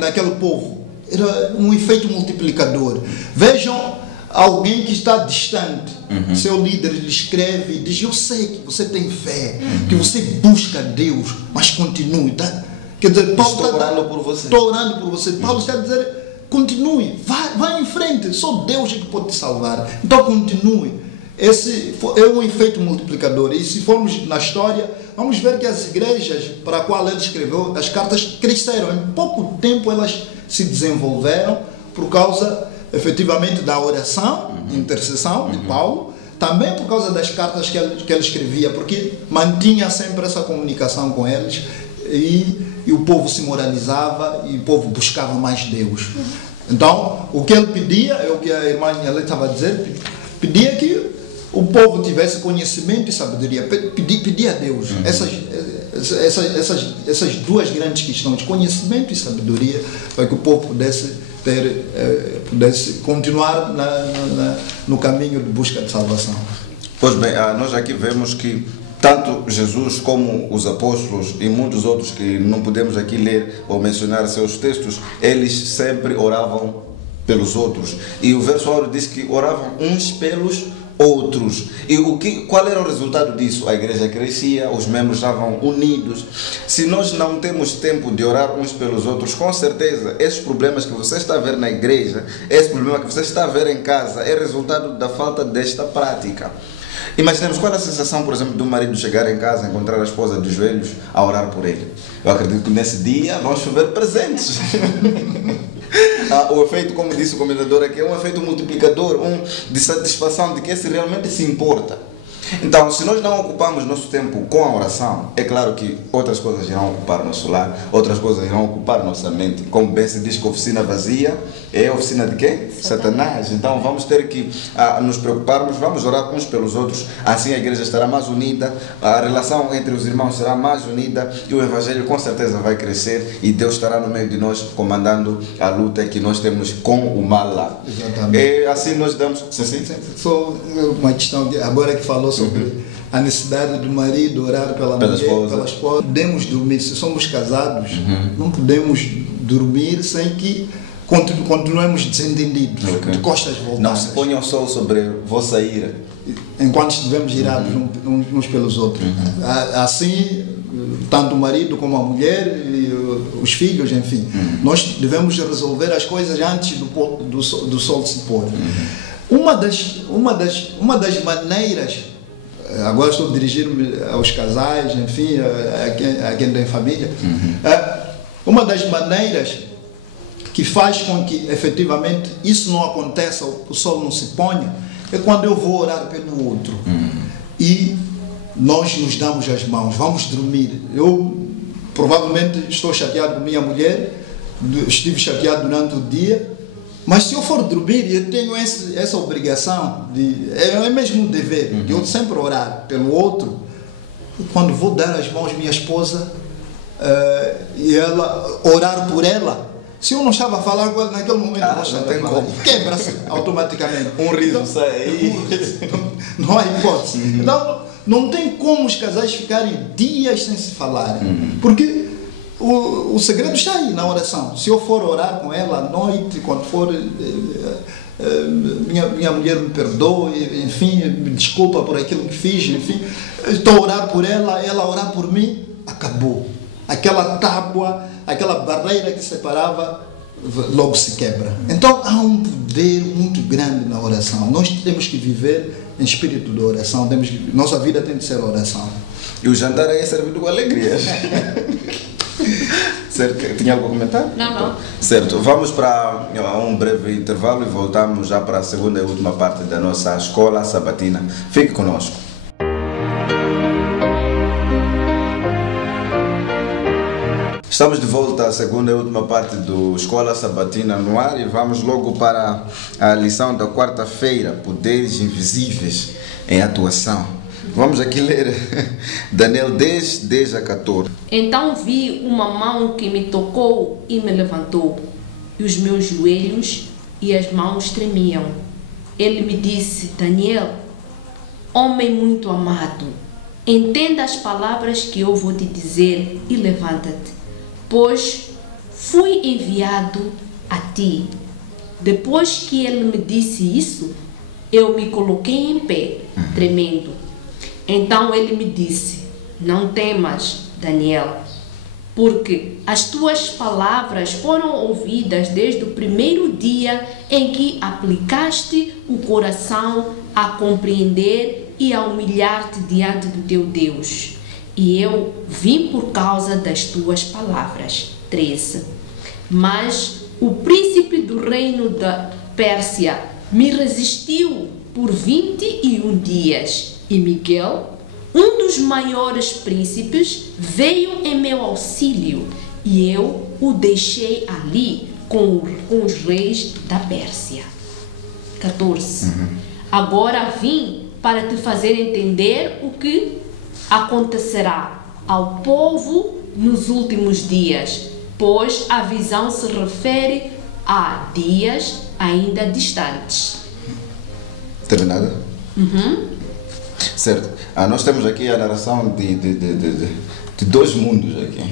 naquele povo. Era um efeito multiplicador. Vejam alguém que está distante, seu líder lhe escreve e diz: eu sei que você tem fé, que você busca Deus, mas continue, tá? Quer dizer, Paulo estou orando por você. Estou orando por você. Paulo está a dizer: continue, vai em frente, só Deus é que pode te salvar. Então continue. Esse é um efeito multiplicador. E se formos na história, vamos ver que as igrejas para as quais ele escreveu as cartas cresceram. Em pouco tempo elas se desenvolveram por causa, efetivamente, da oração, intercessão de Paulo, também por causa das cartas que ele escrevia, porque mantinha sempre essa comunicação com eles e o povo se moralizava e o povo buscava mais Deus. Então, o que ele pedia, é o que a irmã ela estava a dizer, pedia que o povo tivesse conhecimento e sabedoria, pedia a Deus essas duas grandes questões, conhecimento e sabedoria, para que o povo pudesse continuar no caminho de busca de salvação. Pois bem, nós aqui vemos que tanto Jesus como os apóstolos e muitos outros que não podemos aqui ler ou mencionar seus textos, eles sempre oravam pelos outros. E o verso áureo diz que oravam uns pelos outros. E qual era o resultado disso? A igreja crescia, os membros estavam unidos. Se nós não temos tempo de orar uns pelos outros, com certeza esses problemas que você está a ver na igreja, esse problema que você está a ver em casa, é resultado da falta desta prática. Imaginemos qual é a sensação, por exemplo, do marido chegar em casa, encontrar a esposa de joelhos a orar por ele. Eu acredito que nesse dia vão chover presentes. O efeito, como disse o comentador aqui, é um efeito multiplicador, de satisfação de que esse realmente se importa. Então, se nós não ocupamos nosso tempo com a oração, é claro que outras coisas irão ocupar nosso lar, outras coisas irão ocupar nossa mente. Como bem se diz que oficina vazia é a oficina de quê? Satanás. Então, vamos ter que nos preocuparmos, vamos orar uns pelos outros, assim a igreja estará mais unida, a relação entre os irmãos será mais unida e o evangelho com certeza vai crescer e Deus estará no meio de nós comandando a luta que nós temos com o mal lá. Exatamente. Assim nós damos... Só uma questão, agora que falou sobre a necessidade do marido orar pela mulher, pela esposa. Podemos dormir, se somos casados, não podemos dormir sem que continuemos desentendidos, de costas voltadas. Não se ponham sol sobre vossa ira. Enquanto estivemos irados uns pelos outros. Assim, tanto o marido como a mulher, e os filhos, enfim. Nós devemos resolver as coisas antes do sol se pôr. Uma das maneiras, agora estou dirigindo-me aos casais, enfim, a quem tem família, uma das maneiras que faz com que efetivamente isso não aconteça, o sol não se ponha, é quando eu vou orar pelo outro e nós nos damos as mãos, vamos dormir. Eu provavelmente estou chateado com minha mulher, estive chateado durante o dia, Mas se eu for dormir, eu tenho essa obrigação, é mesmo um dever, de eu sempre orar pelo outro. Quando vou dar as mãos à minha esposa, e ela, orar por ela, se eu não estava a falar com ela naquele momento, não tem como. Quebra-se automaticamente. Um riso sai aí. Não há hipótese. Então, não tem como os casais ficarem dias sem se falarem. Porque o segredo está aí na oração. Se eu for orar com ela à noite, quando for, minha mulher me perdoe, enfim, me desculpa por aquilo que fiz, enfim, estou a orar por ela, ela orar por mim, acabou. Aquela tábua, aquela barreira que separava, logo se quebra. Então há um poder muito grande na oração. Nós temos que viver em espírito de oração. Nossa vida tem de ser oração. E o jantar aí é servido com alegria. Certo? Tinha algo a comentar? Não. Certo, vamos para um breve intervalo e voltamos já para a segunda e última parte da nossa escola sabatina. Fique conosco. Estamos de volta à segunda e última parte do Escola Sabatina no ar e vamos logo para a lição da quarta-feira, Poderes Invisíveis em Atuação. Vamos aqui ler Daniel 10 a 14. Então vi uma mão que me tocou e me levantou, e os meus joelhos e as mãos tremiam. Ele me disse: Daniel, homem muito amado, entenda as palavras que eu vou te dizer e levanta-te, pois fui enviado a ti. Depois que ele me disse isso, eu me coloquei em pé, tremendo. Então ele me disse: não temas, Daniel, porque as tuas palavras foram ouvidas desde o primeiro dia em que aplicaste o coração a compreender e a humilhar-te diante do teu Deus. E eu vim por causa das tuas palavras. 13. Mas o príncipe do reino da Pérsia me resistiu por 21 dias. E Miguel, um dos maiores príncipes, veio em meu auxílio. E eu o deixei ali com os reis da Pérsia. 14. Agora vim para te fazer entender o que acontecerá ao povo nos últimos dias, pois a visão se refere a dias ainda distantes. Terminada? Certo. Nós temos aqui a narração de dois mundos aqui,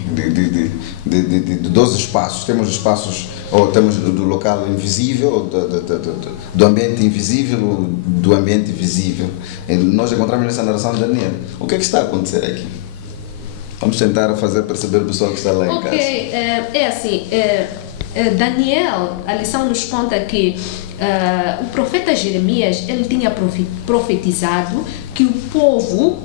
de 12 espaços. Temos espaços, ou temos do local invisível, do ambiente invisível, do ambiente visível. E nós encontramos nessa narração de Daniel. O que é que está a acontecer aqui? Vamos tentar fazer perceber o pessoal que está lá em casa. É assim, Daniel, a lição nos conta que o profeta Jeremias, ele tinha profetizado que o povo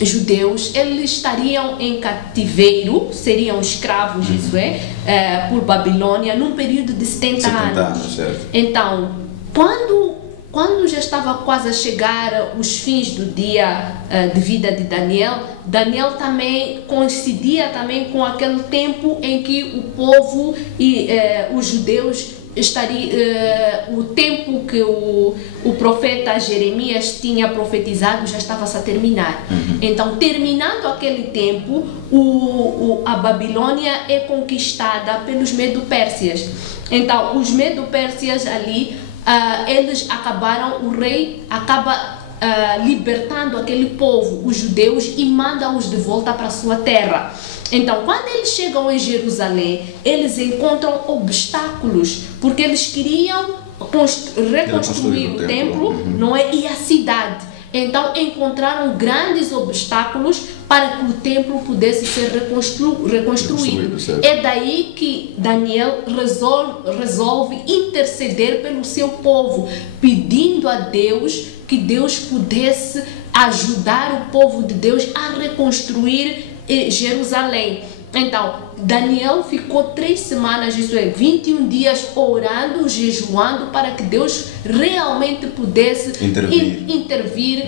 judeus, eles estariam em cativeiro, seriam escravos, isso é, por Babilônia, num período de 70 anos. Certo. Então, quando já estava quase a chegar os fins do dia de vida de Daniel, Daniel também coincidia também com aquele tempo em que o povo e os judeus o tempo que o profeta Jeremias tinha profetizado já estava-se a terminar. Então, terminando aquele tempo, a Babilônia é conquistada pelos Medo-Pérsias. Então, os Medo-Pérsias ali, eles acabaram, o rei acaba libertando aquele povo, os judeus, e manda-os de volta para a sua terra. Então, quando eles chegam em Jerusalém, eles encontram obstáculos, porque eles queriam reconstruir o templo, não é? E a cidade. Então, encontraram grandes obstáculos para que o templo pudesse ser reconstruído. É daí que Daniel resolve interceder pelo seu povo, pedindo a Deus que Deus pudesse ajudar o povo de Deus a reconstruir Jerusalém. Então, Daniel ficou 3 semanas, isso é, 21 dias orando, jejuando para que Deus realmente pudesse intervir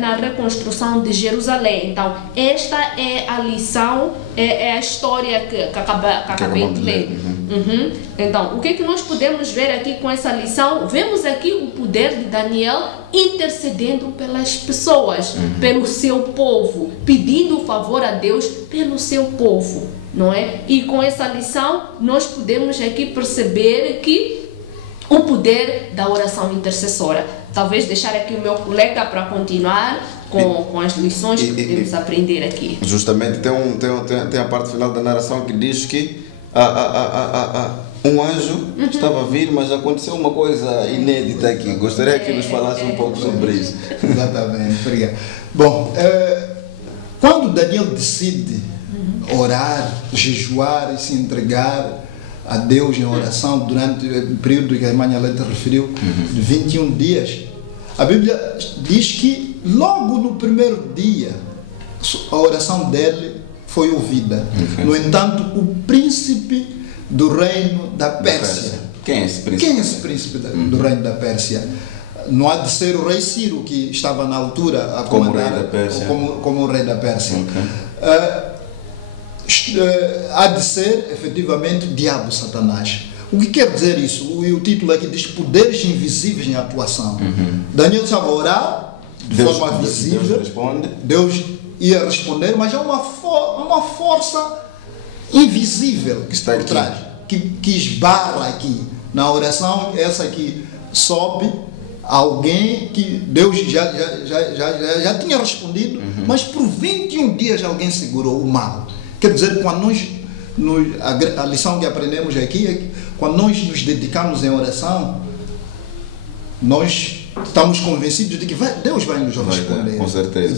na reconstrução de Jerusalém. Então, esta é a lição, é a história que acabei de ler. Então, o que é que nós podemos ver aqui com essa lição? Vemos aqui o poder de Daniel intercedendo pelas pessoas, pelo seu povo, pedindo favor a Deus pelo seu povo, não é? E com essa lição, nós podemos aqui perceber que o poder da oração intercessora. Talvez deixar aqui o meu colega para continuar com as lições que podemos aprender aqui. Justamente tem a parte final da narração que diz que um anjo estava a vir, mas aconteceu uma coisa inédita aqui. Gostaria que nos falasse um pouco sobre isso. Exatamente, obrigado. Bom, quando Daniel decide orar, jejuar e se entregar a Deus em oração durante o período que a irmã Aleta referiu, de 21 dias, a Bíblia diz que logo no primeiro dia a oração dele foi ouvida. No entanto, o príncipe do reino da Pérsia. Quem é esse príncipe? Quem é esse príncipe do reino da Pérsia? Não há de ser o rei Ciro, que estava na altura a comandar como o rei da Pérsia. Há de ser efetivamente o diabo, Satanás. O que quer dizer isso? O título aqui diz poderes invisíveis em atuação. Daniel estava a orar de forma visível, Deus ia responder, mas há uma força invisível que está por trás, que esbarra aqui na oração. Essa aqui sobe alguém que Deus já tinha respondido, mas por 21 dias alguém segurou o mal. Quer dizer, quando a lição que aprendemos aqui é que quando nós nos dedicamos em oração, nós estamos convencidos de que Deus vai nos responder. Com certeza.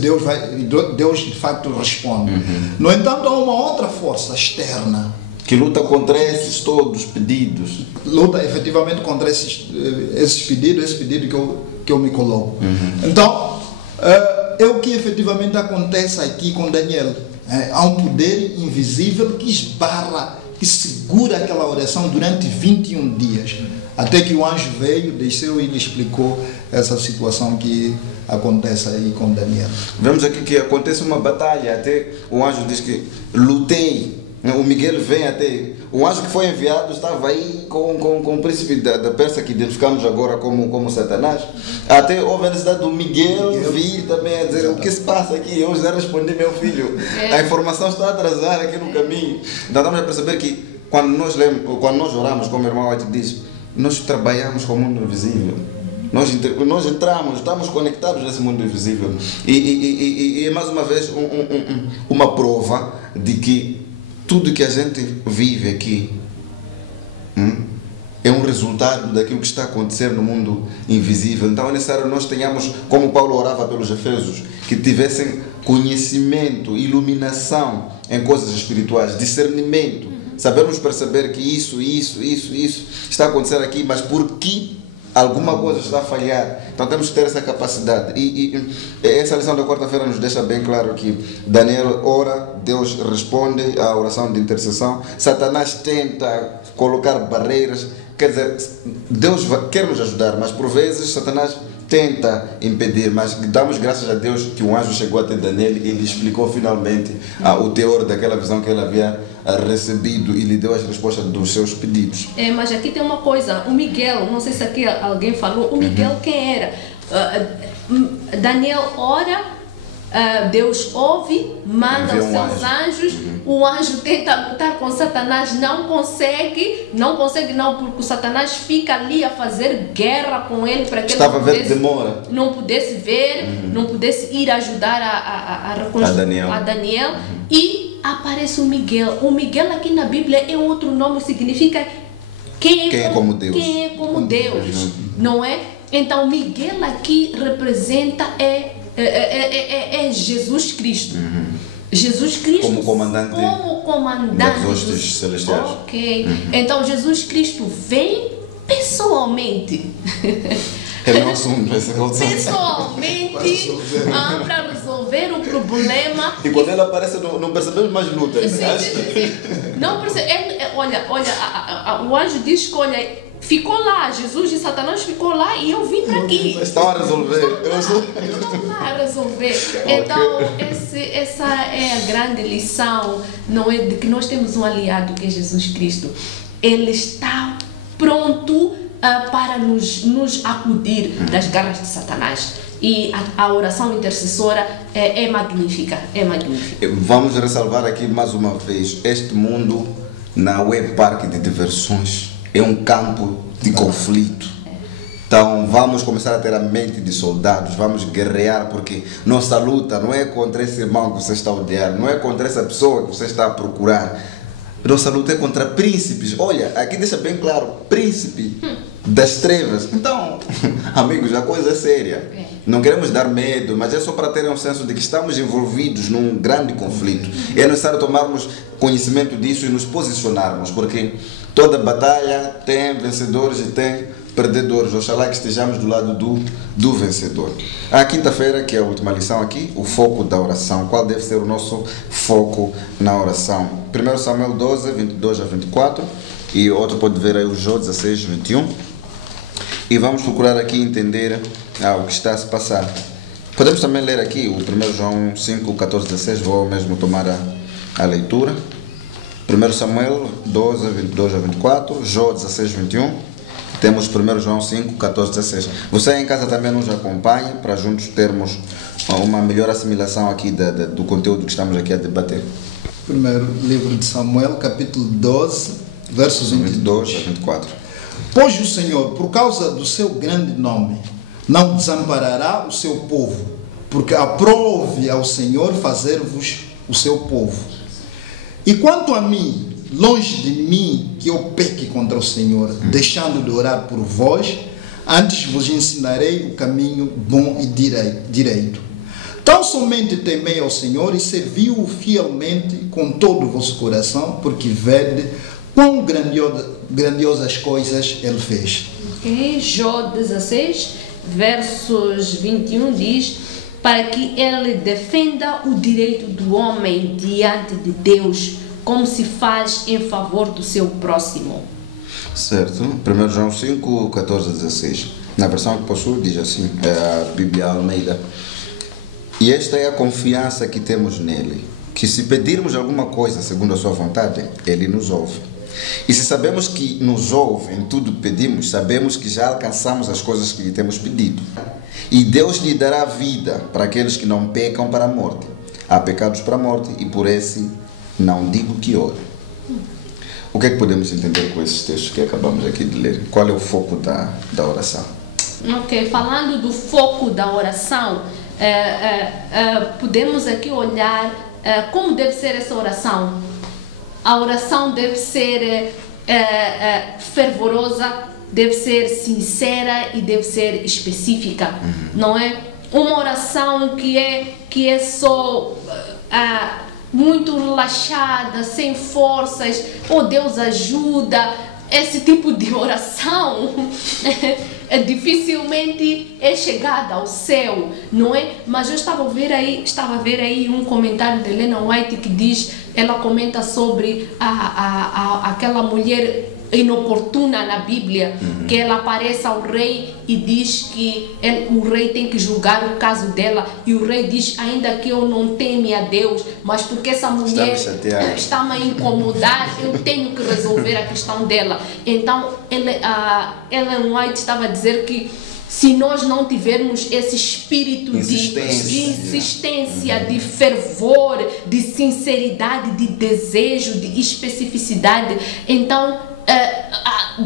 Deus de facto responde. No entanto, há uma outra força externa que luta contra esses todos pedidos. Luta efetivamente contra esses pedidos, esse pedido que eu me coloco. Então, é o que efetivamente acontece aqui com Daniel. Há um poder invisível que esbarra, que segura aquela oração durante 21 dias. Até que o anjo veio, desceu e lhe explicou essa situação que acontece aí com Daniel. Vemos aqui que acontece uma batalha, até o anjo diz que lutei. O Miguel vem até. O anjo que foi enviado estava aí com o príncipe da Pérsia, que identificamos agora como Satanás. Até houve a necessidade do Miguel vir também a dizer: o que se passa aqui? Eu já respondi, meu filho. A informação está a atrasar aqui no caminho. Então estamos a perceber que quando nós oramos, como o irmão White disse, nós trabalhamos com o mundo invisível. Nós entramos, estamos conectados nesse mundo invisível. E mais uma vez uma prova de que tudo que a gente vive aqui é um resultado daquilo que está acontecendo no mundo invisível. Então é necessário nós tenhamos, como Paulo orava pelos Efésios, que tivessem conhecimento, iluminação em coisas espirituais, discernimento, sabermos perceber que isso está acontecendo aqui, mas por que alguma coisa está a falhar. Então temos que ter essa capacidade. E essa lição da quarta-feira nos deixa bem claro que Daniel ora, Deus responde à oração de intercessão. Satanás tenta colocar barreiras. Quer dizer, Deus quer nos ajudar, mas por vezes Satanás tenta impedir. Mas damos graças a Deus que um anjo chegou até Daniel e lhe explicou finalmente o teor daquela visão que ele havia recebido e lhe deu as respostas dos seus pedidos. Mas aqui tem uma coisa, o Miguel, não sei se aqui alguém falou, o Miguel quem era? Daniel ora, Deus ouve, manda os seus anjos, o anjo tenta lutar com Satanás, não consegue, porque o Satanás fica ali a fazer guerra com ele para que ele não pudesse ver, não pudesse ir ajudar a Daniel. E aparece o Miguel. O Miguel aqui na Bíblia é outro nome, significa quem é como Deus. Quem é como Deus, não é? Então Miguel aqui representa Jesus Cristo. Jesus Cristo como comandante das hostes celestiais. Ok. Então Jesus Cristo vem pessoalmente. Pessoalmente para resolver o problema. E quando ele aparece, não percebemos mais luta. Não percebe. Olha, o anjo diz que ficou lá, Jesus e Satanás ficou lá e eu vim para aqui. Estão a resolver. Estão lá a resolver. Então, essa é a grande lição, não é? De que nós temos um aliado que é Jesus Cristo. Ele está pronto para nos acudir das garras de Satanás. E a oração intercessora é magnífica, é magnífica. Vamos ressalvar aqui mais uma vez, este mundo não é parque de diversões, é um campo de conflito. Então vamos começar a ter a mente de soldados, vamos guerrear, porque nossa luta não é contra esse irmão que você está a odiar, não é contra essa pessoa que você está a procurar. Nossa luta é contra príncipes. Olha, aqui deixa bem claro, príncipe das trevas. Então, amigos, a coisa é séria. Não queremos dar medo, mas é só para terem um senso de que estamos envolvidos num grande conflito. É necessário tomarmos conhecimento disso e nos posicionarmos, porque toda batalha tem vencedores e tem perdedores. Oxalá que estejamos do lado do vencedor. A quinta-feira, que é a última lição aqui, o foco da oração. Qual deve ser o nosso foco na oração? 1 Samuel 12, 22 a 24, e outro pode ver aí o Jó 16, 21. E vamos procurar aqui entender o que está a se passar. Podemos também ler aqui o 1 João 5, 14, 16, vou mesmo tomar a leitura. 1 Samuel 12, 22 a 24, Jó 16, 21. Temos 1 João 5, 14, 16. Você em casa também nos acompanha para juntos termos uma melhor assimilação aqui do conteúdo que estamos aqui a debater. Primeiro livro de Samuel, capítulo 12, versos 22 a 24. Pois o Senhor, por causa do seu grande nome, não desamparará o seu povo, porque aprove ao Senhor fazer-vos o seu povo. E quanto a mim, longe de mim que eu peque contra o Senhor, deixando de orar por vós, antes vos ensinarei o caminho bom e direito. Tão somente temei ao Senhor e servi-o fielmente com todo o vosso coração, porque vede quão grandiosas coisas ele fez. Okay. Jó 16, versos 21 diz: para que ele defenda o direito do homem diante de Deus, como se faz em favor do seu próximo. Certo. 1 João 5, 14 a 16. Na versão que possuo diz assim, é a Bíblia Almeida. E esta é a confiança que temos nele, que se pedirmos alguma coisa segundo a sua vontade, ele nos ouve. E se sabemos que nos ouve em tudo que pedimos, sabemos que já alcançamos as coisas que lhe temos pedido. E Deus lhe dará vida para aqueles que não pecam para a morte. Há pecados para a morte e por esse não digo que ore. O que é que podemos entender com esses textos que acabamos aqui de ler? Qual é o foco da oração? Ok, falando do foco da oração, podemos aqui olhar como deve ser essa oração. A oração deve ser fervorosa, deve ser sincera e deve ser específica, não é? Uma oração que é só muito relaxada, sem forças, oh Deus ajuda, esse tipo de oração dificilmente é chegada ao céu, não é? Mas eu estava a ver aí um comentário de Ellen White que diz, ela comenta sobre aquela mulher inoportuna na Bíblia, que ela aparece ao rei e diz que o rei tem que julgar o caso dela, e o rei diz, ainda que eu não teme a Deus, mas porque essa mulher está-me a incomodar, eu tenho que resolver a questão dela. Então Ellen White estava a dizer que se nós não tivermos esse espírito de insistência, de fervor, de sinceridade, de desejo, de especificidade, então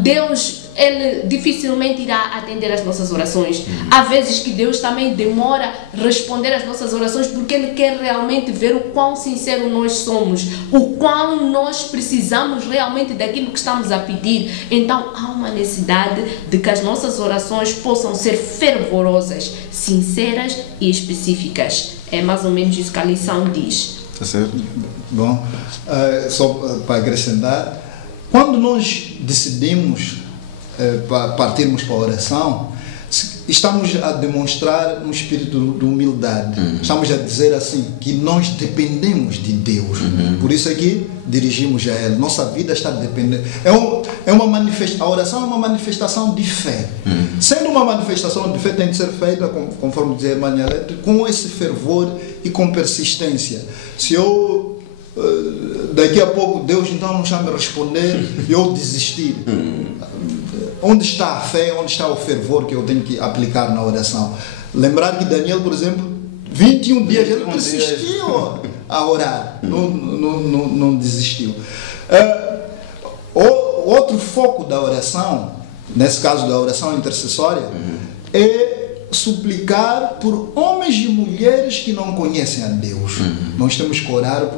Deus, ele dificilmente irá atender as nossas orações. Há vezes que Deus também demora a responder às nossas orações porque Ele quer realmente ver o quão sincero nós somos, o quão nós precisamos realmente daquilo que estamos a pedir. Então há uma necessidade de que as nossas orações possam ser fervorosas, sinceras e específicas. É mais ou menos isso que a lição diz. Está certo? Bom, só para acrescentar, quando nós decidimos partirmos para a oração, estamos a demonstrar um espírito de humildade. Estamos a dizer assim, que nós dependemos de Deus. Por isso aqui dirigimos a Ele. Nossa vida está dependendo. A oração é uma manifestação de fé. Sendo uma manifestação de fé, tem que ser feita, conforme dizia a irmã Nialete, com esse fervor e com persistência. Se eu daqui a pouco Deus então não está a me responder e eu desistir. Onde está a fé, onde está o fervor que eu tenho que aplicar na oração? Lembrar que Daniel, por exemplo, 21 dias ele persistiu a orar, não desistiu. Outro foco da oração, nesse caso da oração intercessória, é suplicar por homens e mulheres que não conhecem a Deus. Nós temos que orar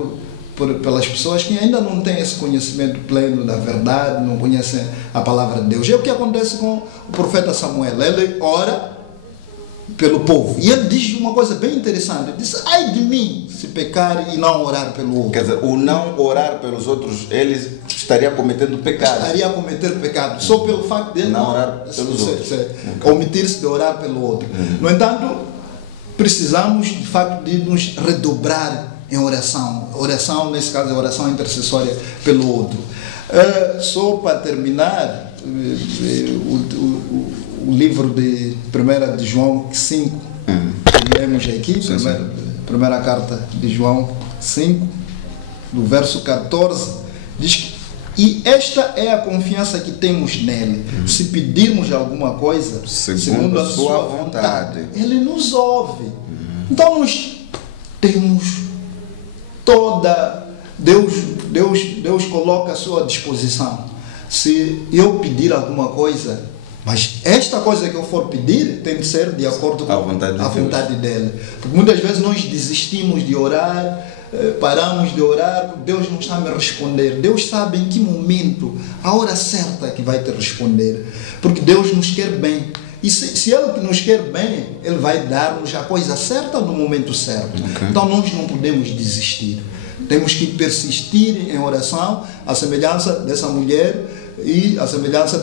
pelas pessoas que ainda não têm esse conhecimento pleno da verdade, não conhecem a palavra de Deus. É o que acontece com o profeta Samuel. Ele ora pelo povo. E ele diz uma coisa bem interessante. Ele diz: ai de mim se pecar e não orar pelo outro. Quer dizer, o não orar pelos outros, ele estaria cometendo pecado. Estaria a cometer pecado. Só pelo facto de não orar pelos outros. Omitir-se de orar pelo outro. No entanto, precisamos de facto de nos redobrar em oração. Oração, nesse caso, é oração intercessória pelo outro. Só para terminar, o livro de 1 de João 5, que lemos aqui, primeira carta de João 5, do verso 14, diz que: e esta é a confiança que temos nele, se pedirmos alguma coisa segundo a sua vontade, ele nos ouve. Então nós temos toda... Deus coloca à sua disposição. Se eu pedir alguma coisa, mas esta coisa que eu for pedir tem que ser de acordo com a vontade dele. Porque muitas vezes nós desistimos de orar, paramos de orar, porque Deus não está a me responder. Deus sabe em que momento, a hora certa que vai te responder. Porque Deus nos quer bem. E se Ele nos quer bem, Ele vai dar-nos a coisa certa no momento certo. Então nós não podemos desistir. Temos que persistir em oração, a semelhança dessa mulher e a semelhança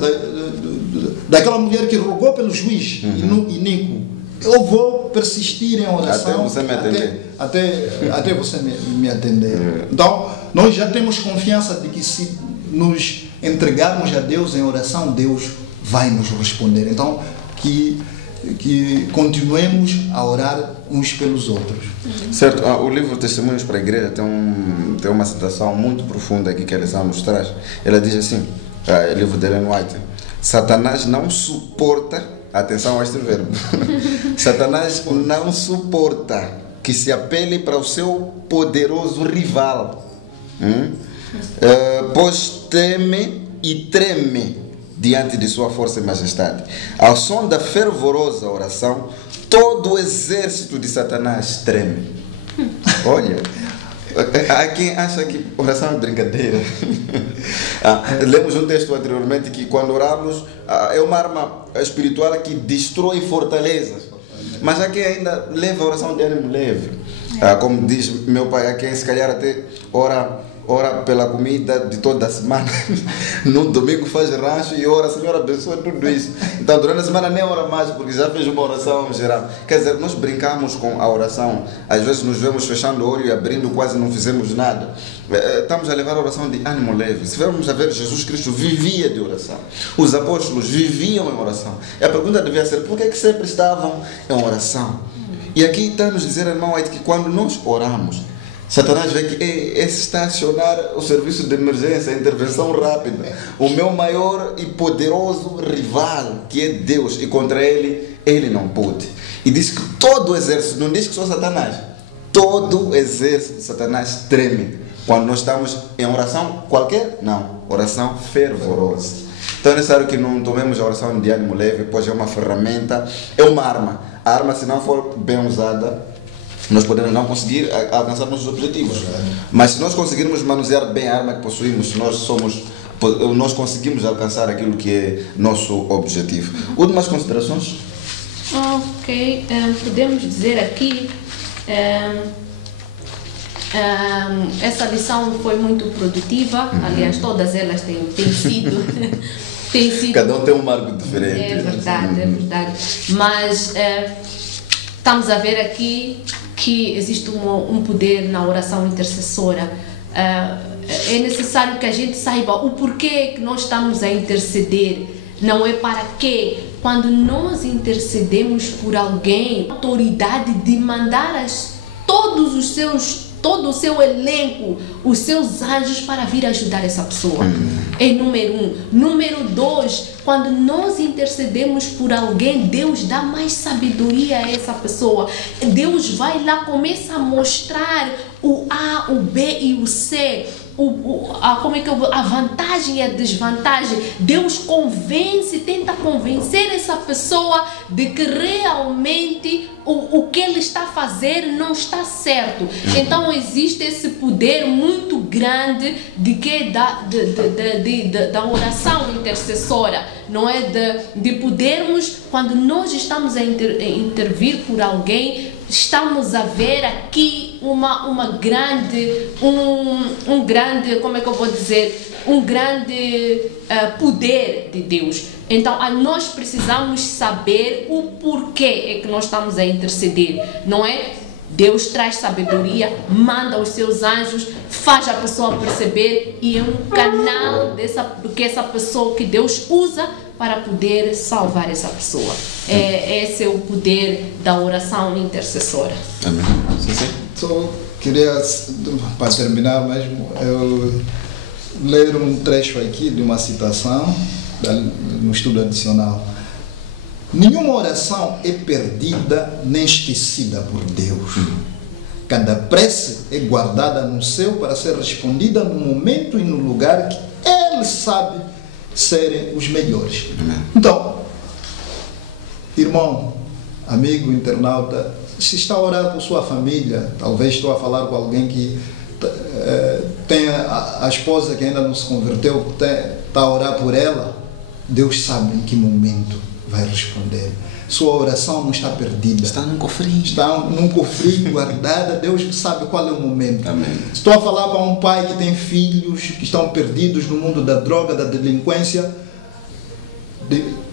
daquela mulher que rogou pelo juiz iníquo. Eu vou persistir em oração até você me atender. Até você me atender. Então, nós já temos confiança de que se nos entregarmos a Deus em oração, Deus vai nos responder. Então, que continuemos a orar uns pelos outros. Certo. O livro Testemunhos para a Igreja tem uma citação muito profunda aqui que Elisão nos traz. Ela diz assim, o livro de Ellen White: Satanás não suporta, atenção a este verbo, Satanás não suporta que se apele para o seu poderoso rival, pois teme e treme diante de sua força e majestade. Ao som da fervorosa oração, todo o exército de Satanás treme. Olha, há quem acha que oração é brincadeira. Lemos um texto anteriormente que quando oramos é uma arma espiritual que destrói fortalezas. Mas há quem ainda leva a oração de ânimo leve. Como diz meu pai, há quem se calhar até ora pela comida de toda a semana. No domingo faz rancho e ora: Senhor, abençoa tudo isso. Então durante a semana nem ora mais, porque já fez uma oração geral. Quer dizer, nós brincamos com a oração. Às vezes nos vemos fechando o olho e abrindo, quase não fizemos nada. Estamos a levar a oração de ânimo leve. Se vamos a ver, Jesus Cristo vivia de oração. Os apóstolos viviam em oração. E a pergunta devia ser: por que sempre estavam em oração? E aqui está a nos dizer, irmão White, que quando nós oramos, Satanás vê que esse está a acionar o serviço de emergência, a intervenção rápida. O meu maior e poderoso rival, que é Deus, e contra ele não pode. E diz que todo o exército, não diz que só Satanás, todo o exército de Satanás treme quando nós estamos em oração qualquer? Não, oração fervorosa. Então é necessário que não tomemos a oração de ânimo leve, pois é uma ferramenta, é uma arma. A arma, se não for bem usada, nós podemos não conseguir alcançar nossos objetivos. Mas se nós conseguirmos manusear bem a arma que possuímos, nós conseguimos alcançar aquilo que é nosso objetivo. Últimas considerações? Ok, podemos dizer aqui, essa lição foi muito produtiva. Aliás, todas elas têm sido... Cada um tem um marco diferente. É verdade, é verdade. Mas estamos a ver aqui que existe um poder na oração intercessora. É necessário que a gente saiba o porquê que nós estamos a interceder. Não é para quê. Quando nós intercedemos por alguém, a autoridade de mandar todos os seus todo o seu elenco, os seus anjos para vir ajudar essa pessoa. É número 1. Número 2, quando nós intercedemos por alguém, Deus dá mais sabedoria a essa pessoa. Deus vai lá, começa a mostrar o A, o B e o C. A vantagem e a desvantagem. Deus tenta convencer essa pessoa de que realmente o que ele está a fazer não está certo. Então existe esse poder muito grande da oração intercessora, não é? De podermos, quando nós estamos a intervir por alguém, estamos a ver aqui um grande, como é que eu vou dizer, um grande poder de Deus. Então, nós precisamos saber o porquê é que nós estamos a interceder, não é? Deus traz sabedoria, manda os seus anjos, faz a pessoa perceber, e é um canal que essa pessoa, que Deus usa para poder salvar essa pessoa. Esse é o poder da oração intercessora. Amém. Sim. Só queria, para terminar mesmo, eu ler um trecho aqui de uma citação no estudo adicional. Nenhuma oração é perdida nem esquecida por Deus. Cada prece é guardada no céu para ser respondida no momento e no lugar que Ele sabe serem os melhores. Então, irmão, amigo, internauta, se está a orar por sua família, talvez estou a falar com alguém que tem a esposa que ainda não se converteu, está a orar por ela, Deus sabe em que momento vai responder. Sua oração não está perdida. Está num cofrinho. Está num cofrinho guardada. Deus sabe qual é o momento. Amém. Estou a falar para um pai que tem filhos que estão perdidos no mundo da droga, da delinquência.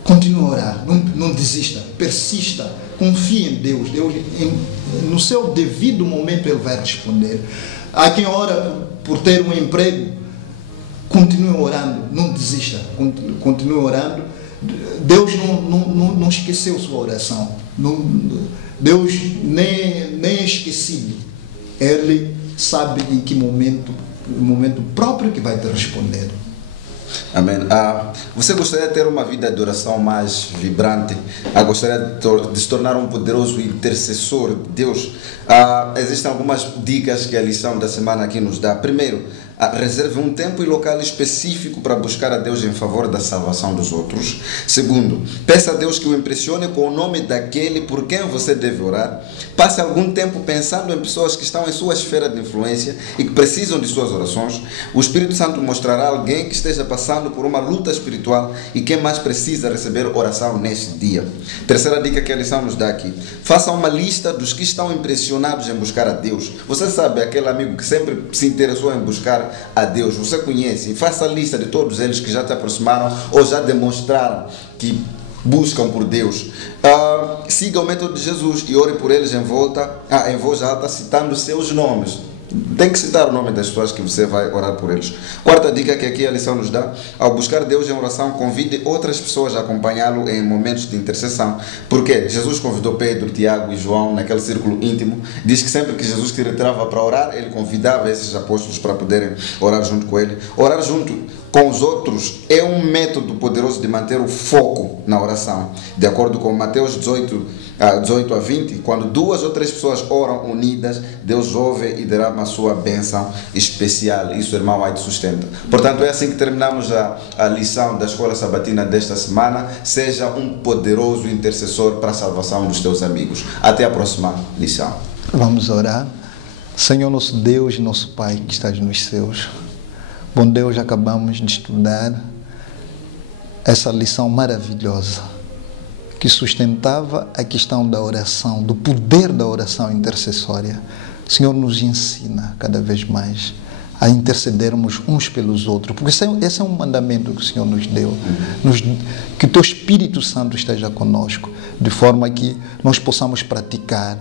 Continue a orar. Não desista. Persista. Confie em Deus. Deus, no seu devido momento, Ele vai responder. Há quem ora por ter um emprego. Continue orando. Não desista. Continue orando. Deus não esqueceu sua oração. Deus nem é esquecido. Ele sabe em que momento, o momento próprio que vai te responder. Amém. Você gostaria de ter uma vida de oração mais vibrante? Gostaria de se tornar um poderoso intercessor de Deus? Existem algumas dicas que a lição da semana aqui nos dá. Primeiro, reserve um tempo e local específico para buscar a Deus em favor da salvação dos outros. Segundo, peça a Deus que o impressione com o nome daquele por quem você deve orar. Passe algum tempo pensando em pessoas que estão em sua esfera de influência e que precisam de suas orações. O Espírito Santo mostrará alguém que esteja passando por uma luta espiritual e quem mais precisa receber oração neste dia. Terceira dica que a lição nos dá aqui: faça uma lista dos que estão impressionados em buscar a Deus. Você sabe, aquele amigo que sempre se interessou em buscar a Deus, você conhece, faça a lista de todos eles que já te aproximaram ou já demonstraram que buscam por Deus. Siga o método de Jesus e ore por eles em voz alta, citando seus nomes. Tem que citar o nome das pessoas que você vai orar por eles. Quarta dica que aqui a lição nos dá: ao buscar Deus em oração, convide outras pessoas a acompanhá-lo em momentos de intercessão. Porque Jesus convidou Pedro, Tiago e João naquele círculo íntimo. Diz que sempre que Jesus se retirava para orar, ele convidava esses apóstolos para poderem orar junto com ele. Orar junto com os outros é um método poderoso de manter o foco na oração. De acordo com Mateus 18 a 20, quando 2 ou 3 pessoas oram unidas, Deus ouve e derrama a sua bênção especial. Isso, irmão, aí te sustenta. Portanto, é assim que terminamos a lição da Escola Sabatina desta semana. Seja um poderoso intercessor para a salvação dos teus amigos. Até a próxima lição. Vamos orar. Senhor nosso Deus, nosso Pai que estás nos céus, bom Deus, acabamos de estudar essa lição maravilhosa que sustentava a questão da oração, do poder da oração intercessória. O Senhor nos ensina cada vez mais a intercedermos uns pelos outros, porque esse é um mandamento que o Senhor nos deu, que o Teu Espírito Santo esteja conosco, de forma que nós possamos praticar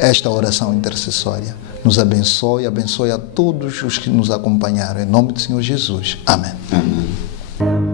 esta oração intercessória. Nos abençoe a todos os que nos acompanharam, em nome do Senhor Jesus. Amém. Amém.